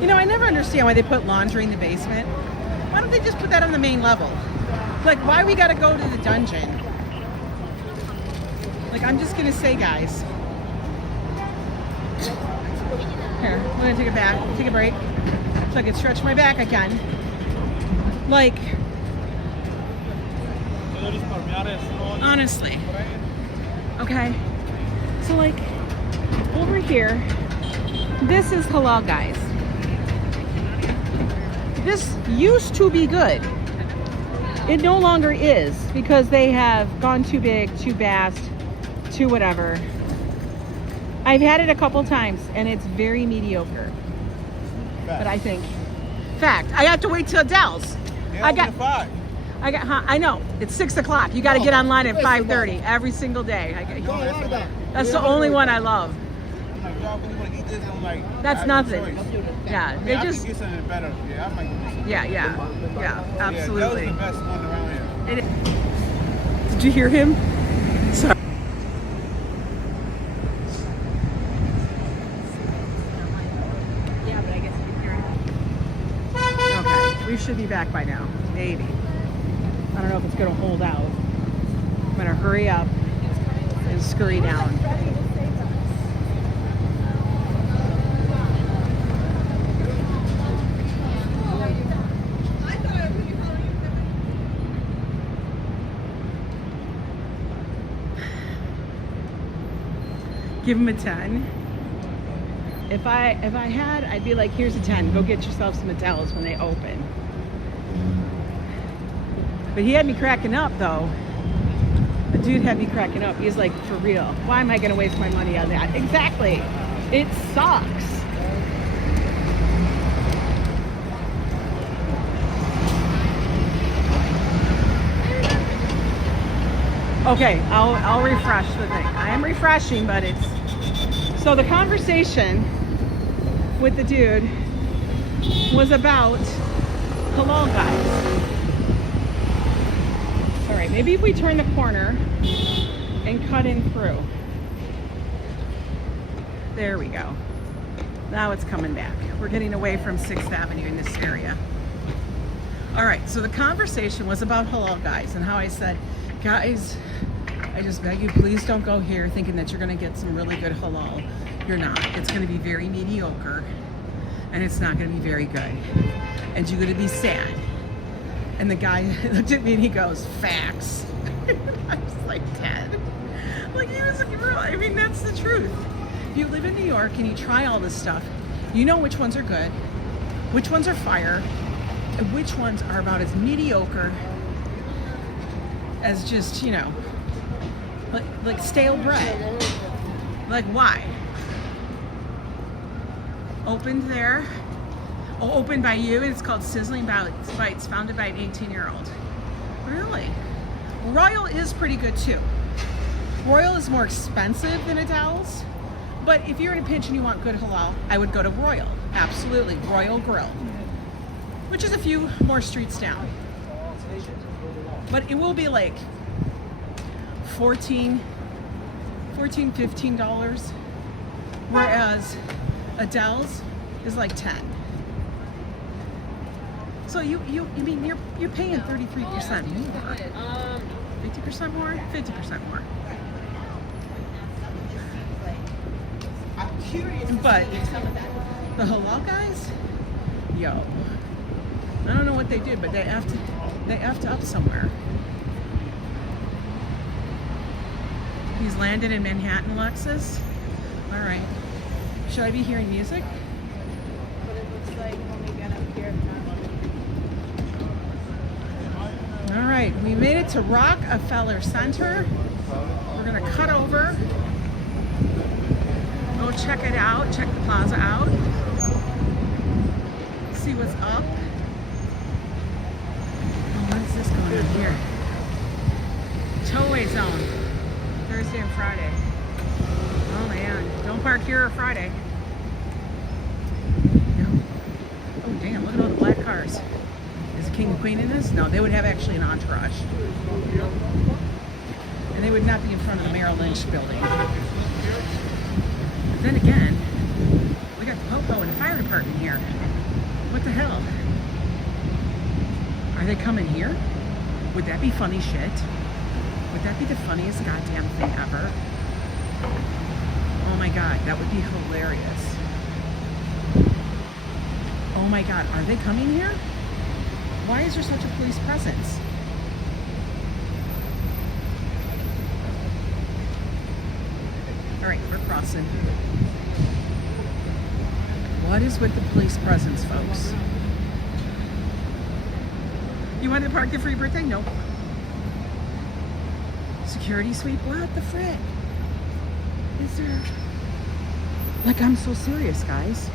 You know, I never understand why they put laundry in the basement. Why don't they just put that on the main level? Like, why we got to go to the dungeon? Like, I'm just going to say, guys. Here, I'm gonna take a break, so I can stretch my back again. Like, honestly. Okay, so like, over here, this is halal, guys. This used to be good. It no longer is, because they have gone too big, too fast, too whatever. I've had it a couple times, and it's very mediocre. But I think, fact, I have to wait till Dell's. I know, it's 6 o'clock. You got to get online at 5:30 every single day. That's the only one I love. That's nothing. Yeah, they just. Yeah, absolutely. That was the best one around here. Did you hear him? Sorry. We should be back by now, maybe. I don't know if it's gonna hold out. gonna hurry up and scurry down. Give him a 10. If I had, I'd be like, here's a 10. Go get yourself some Adele's when they open. But he had me cracking up, though. The dude had me cracking up. He's like, for real, why am I going to waste my money on that? Exactly. It sucks. Okay, I'll refresh the thing. I am refreshing, but it's... So the conversation with the dude was about halal guys. All right, maybe if we turn the corner and cut in through. There we go. Now it's coming back. We're getting away from 6th Avenue in this area. All right, so the conversation was about halal guys and how I said, guys, I just beg you, please don't go here thinking that you're going to get some really good halal. You're not. It's going to be very mediocre, and it's not going to be very good. And you're going to be sad. And the guy looked at me and he goes, facts. I was like, 10. Like, he was like, real. I mean, that's the truth. If you live in New York and you try all this stuff, you know which ones are good, which ones are fire, and which ones are about as mediocre as just, you know, like stale bread. Like, why? Opened there. Oh, opened by you, and it's called Sizzling Bites, founded by an 18-year-old. Really? Royal is pretty good too. Royal is more expensive than Adele's, but if you're in a pinch and you want good halal, I would go to Royal. Absolutely, Royal Grill, which is a few more streets down. But it will be like $14, $15, whereas Adele's is like 10. So you mean you're paying 33% more, 50% more, 50% more. But the halal guys, yo, I don't know what they did, but they effed up somewhere. He's landed in Manhattan, Lexus. All right. Should I be hearing music? But it looks like when we get up here, All right, we made it to Rockefeller Center. We're gonna cut over, go check it out, check the plaza out, see what's up. Oh, what is this going on here? Tollway zone, Thursday and Friday. Oh man, don't park here on Friday. No. Oh damn, look at all the black cars. Is the king and queen in this? No, they would have actually an entourage. And they would not be in front of the Merrill Lynch building. But then again, we got the Popo and the fire department here. What the hell? Are they coming here? Would that be funny shit? Would that be the funniest goddamn thing ever? Oh my god, that would be hilarious. Oh my god, are they coming here? Why is there such a police presence? All right, we're crossing. What is with the police presence, folks? You wanted to park there for your birthday? Nope. Security sweep? What the frick? Is there... Like, I'm so serious, guys.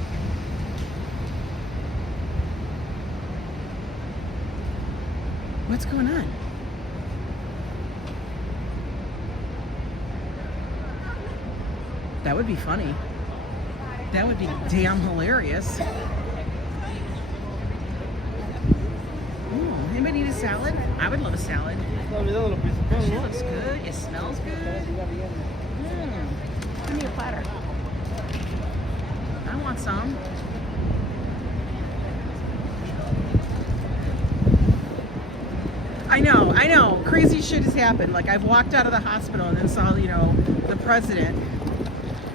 What's going on? That would be funny. That would be damn hilarious. Ooh, anybody need a salad? I would love a salad. She looks good. It smells good. Give me a platter. I want some. I know. crazy shit has happened. Like I've walked out of the hospital and then saw, you know, the president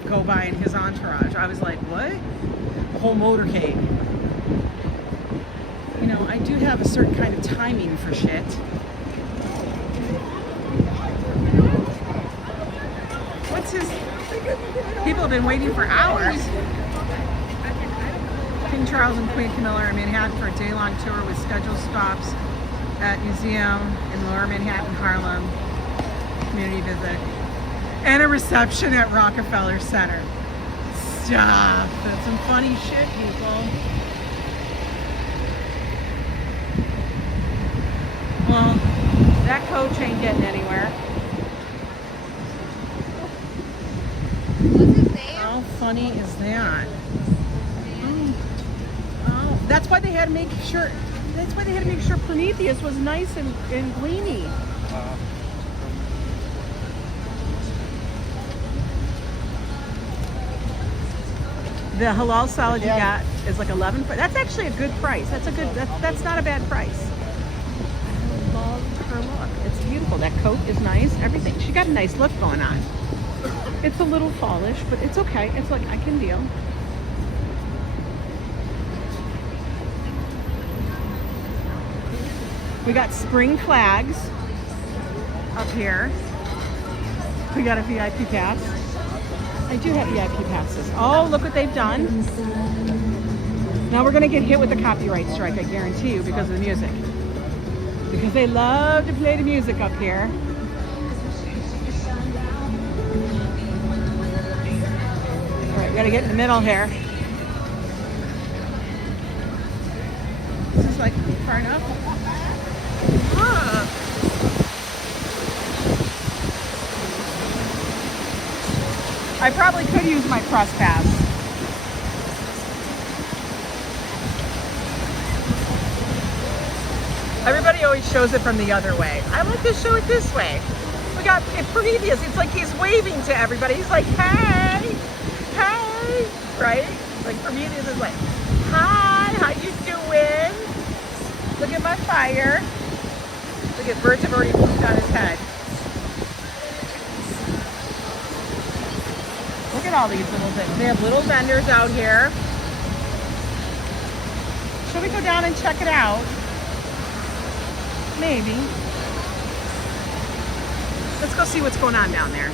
go by in his entourage. I was like, what? The whole motorcade. You know, I do have a certain kind of timing for shit. What's his... People have been waiting for hours. King Charles and Queen Camilla are in Manhattan for a day-long tour with scheduled stops at museum in Lower Manhattan, Harlem, community visit, and a reception at Rockefeller Center. Stop. That's some funny shit, people. Well, that coach ain't getting anywhere. What's his name? How funny is that? Oh, that's why they had to make sure. That's why they had to make sure Prometheus was nice and gleamy. The halal salad you got is like 11. That's actually a good price. That's a good. That's not a bad price. I love her look. It's beautiful. That coat is nice. Everything. She got a nice look going on. It's a little fallish, but it's okay. It's like I can deal. We got spring flags up here. We got a VIP pass. I do have VIP passes. Oh, look what they've done. Now we're going to get hit with the copyright strike, I guarantee you, because of the music. Because they love to play the music up here. All right, we got to get in the middle here. This is like far enough. I probably could use my press pass. Everybody always shows it from the other way. I like to show it this way. We got Prometheus. It's like he's waving to everybody. He's like, hey, hey, right? Like Prometheus is like, hi, how you doing? Look at my fire. Look at birds have already pooped on his head. Look at all these little things. They have little vendors out here. Should we go down and check it out? Maybe. Let's go see what's going on down there.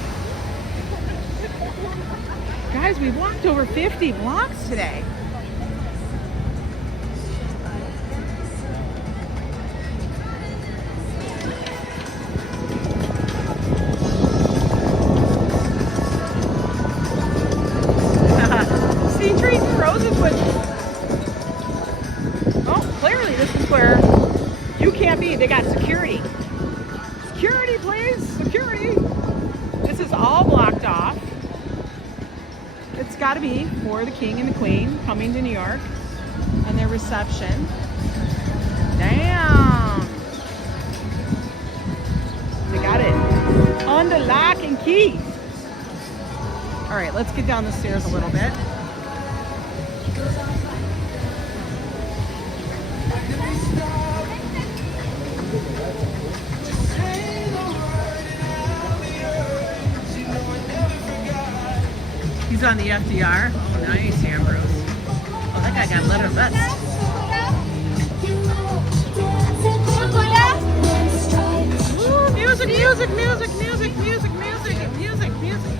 Guys, we walked over 50 blocks today. They got security. Security, please. Security. This is all blocked off. It's got to be for the king and the queen coming to New York and their reception. Damn. They got it under lock and key. All right, let's get down the stairs a little bit. He's on the FDR. Oh, nice, Ambrose. Oh, that guy got leather vest. Ooh, music, music, music, music, music, music, music, music.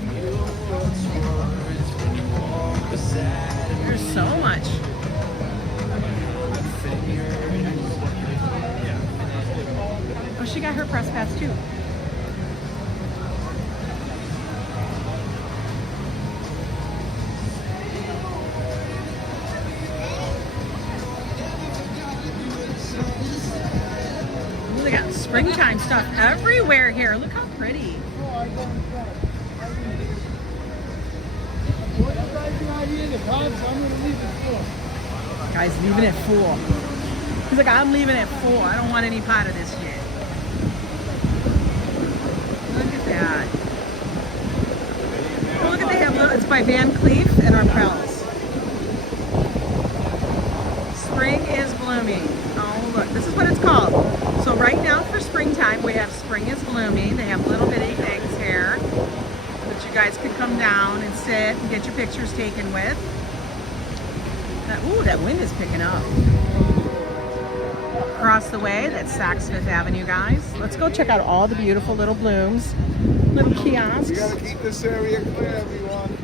There's so much. Oh, she got her press pass too. They got springtime stuff everywhere here. Look how pretty. Guy's leaving at 4. He's like, I'm leaving at 4. I don't want any part of this shit. Look at that. Oh, look at they have. It's by Van Cleef and Arpels. Spring is blooming. Oh, look. This is what it's called. So right now for springtime, we have spring spring is blooming. They have little bitty things here that you guys could come down and sit and get your pictures taken with. Ooh, that wind is picking up. Across the way, that's Saks Fifth Avenue, guys. Let's go check out all the beautiful little blooms, little kiosks. You gotta keep this area clear, everyone.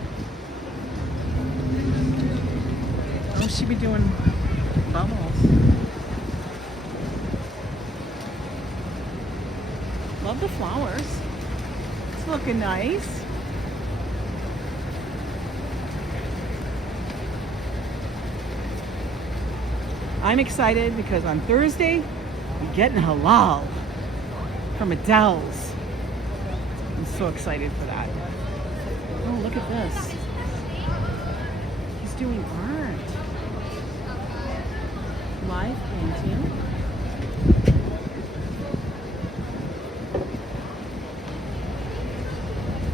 Oh, she be doing bubbles. Love the flowers. It's looking nice. I'm excited because on Thursday, I'm getting halal from Adele's. I'm so excited for that. Oh, look at this. He's doing art. Live painting.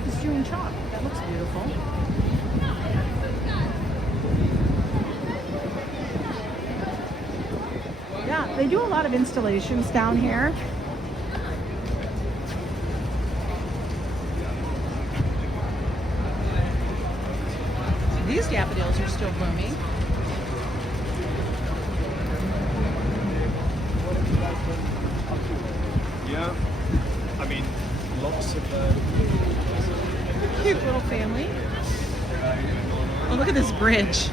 He's doing chalk. That looks beautiful. Yeah, they do a lot of installations down here. These daffodils are still blooming. Yeah. I mean, lots of Cute little family. Oh, look at this bridge.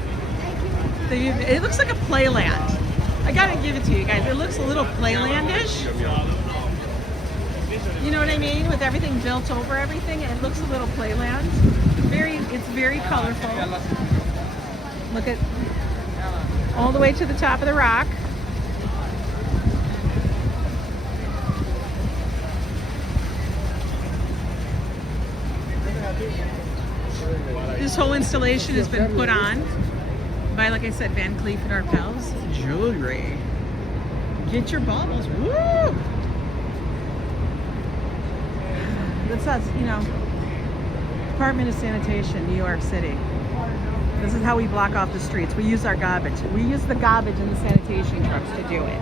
It looks like a playland. I gotta give it to you guys. It looks a little playlandish. You know what I mean? With everything built over everything, it looks a little playland. It's very colorful. Look at all the way to the top of the rock. This whole installation has been put on by, like I said, Van Cleef and Arpels Jewelry. Get your baubles. Woo! This is, you know, Department of Sanitation, New York City. This is how we block off the streets. We use our garbage. We use the garbage in the sanitation trucks to do it.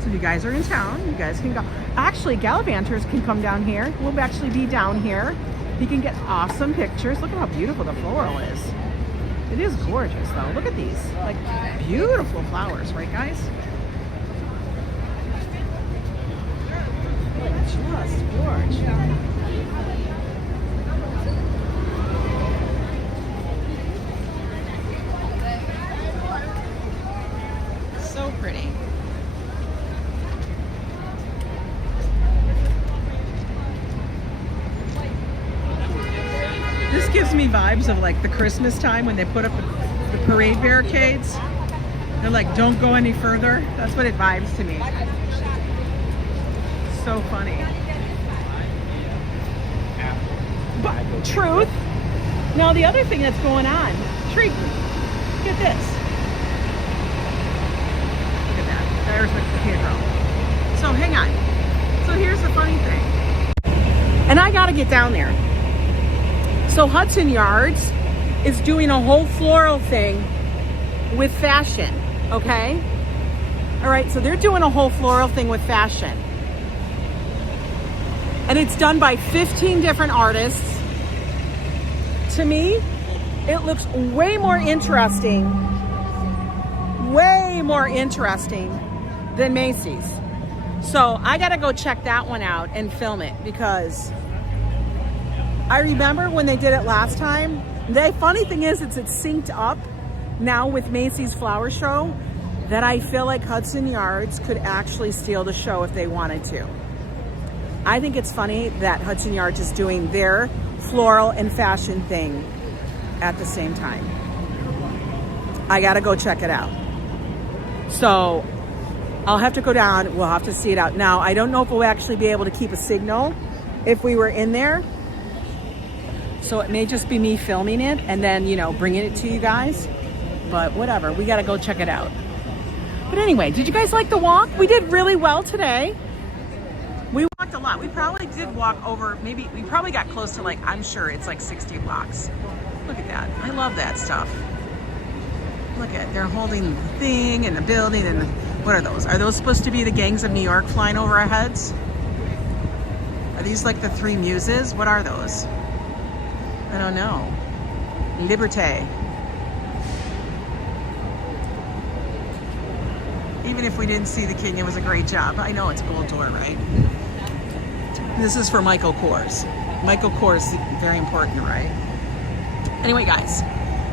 So if you guys are in town, you guys can go. Actually, Gallivanters can come down here. We'll actually be down here. You can get awesome pictures. Look at how beautiful the floral is. It is gorgeous though. Look at these, like beautiful flowers, right guys? Just gorgeous. So pretty. This gives me vibes of like the Christmas time when they put up the parade barricades. They're like, don't go any further. That's what it vibes to me. So funny. But truth. Now the other thing that's going on, treat. Look at this. Look at that. There's the cathedral. So hang on. So here's the funny thing. And I gotta get down there. So Hudson Yards is doing a whole floral thing with fashion, okay? All right, so they're doing a whole floral thing with fashion. And it's done by 15 different artists. To me, it looks way more interesting than Macy's. So I gotta go check that one out and film it because I remember when they did it last time. The funny thing is, it's synced up now with Macy's Flower Show that I feel like Hudson Yards could actually steal the show if they wanted to. I think it's funny that Hudson Yards is doing their floral and fashion thing at the same time. I gotta go check it out. So I'll have to go down. We'll have to see it out. Now, I don't know if we'll actually be able to keep a signal if we were in there. So it may just be me filming it and then, you know, bringing it to you guys. But whatever, we gotta go check it out. But anyway, did you guys like the walk? We did really well today. We walked a lot. We probably did walk over, maybe, we probably got close to like, I'm sure it's like 60 blocks. Look at that. I love that stuff. Look at, they're holding the thing and the building and What are those? Are those supposed to be the gangs of New York flying over our heads? Are these like the three muses? What are those? I don't know. Liberté. Even if we didn't see the king, it was a great job. I know it's Gold Door, right? This is for Michael Kors. Michael Kors, very important, right? Anyway, guys,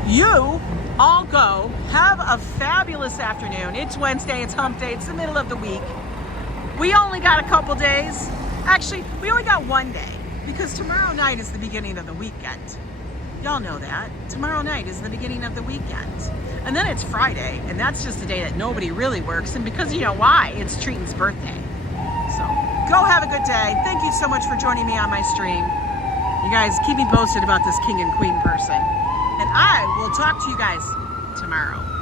you all go. Have a fabulous afternoon. It's Wednesday, it's hump day, it's the middle of the week. We only got a couple days. Actually, we only got one day because tomorrow night is the beginning of the weekend. Y'all know that. Tomorrow night is the beginning of the weekend. And then it's Friday, and that's just a day that nobody really works. And because you know why? It's Treaton's birthday. So go have a good day. Thank you so much for joining me on my stream. You guys keep me posted about this king and queen person. And I will talk to you guys tomorrow.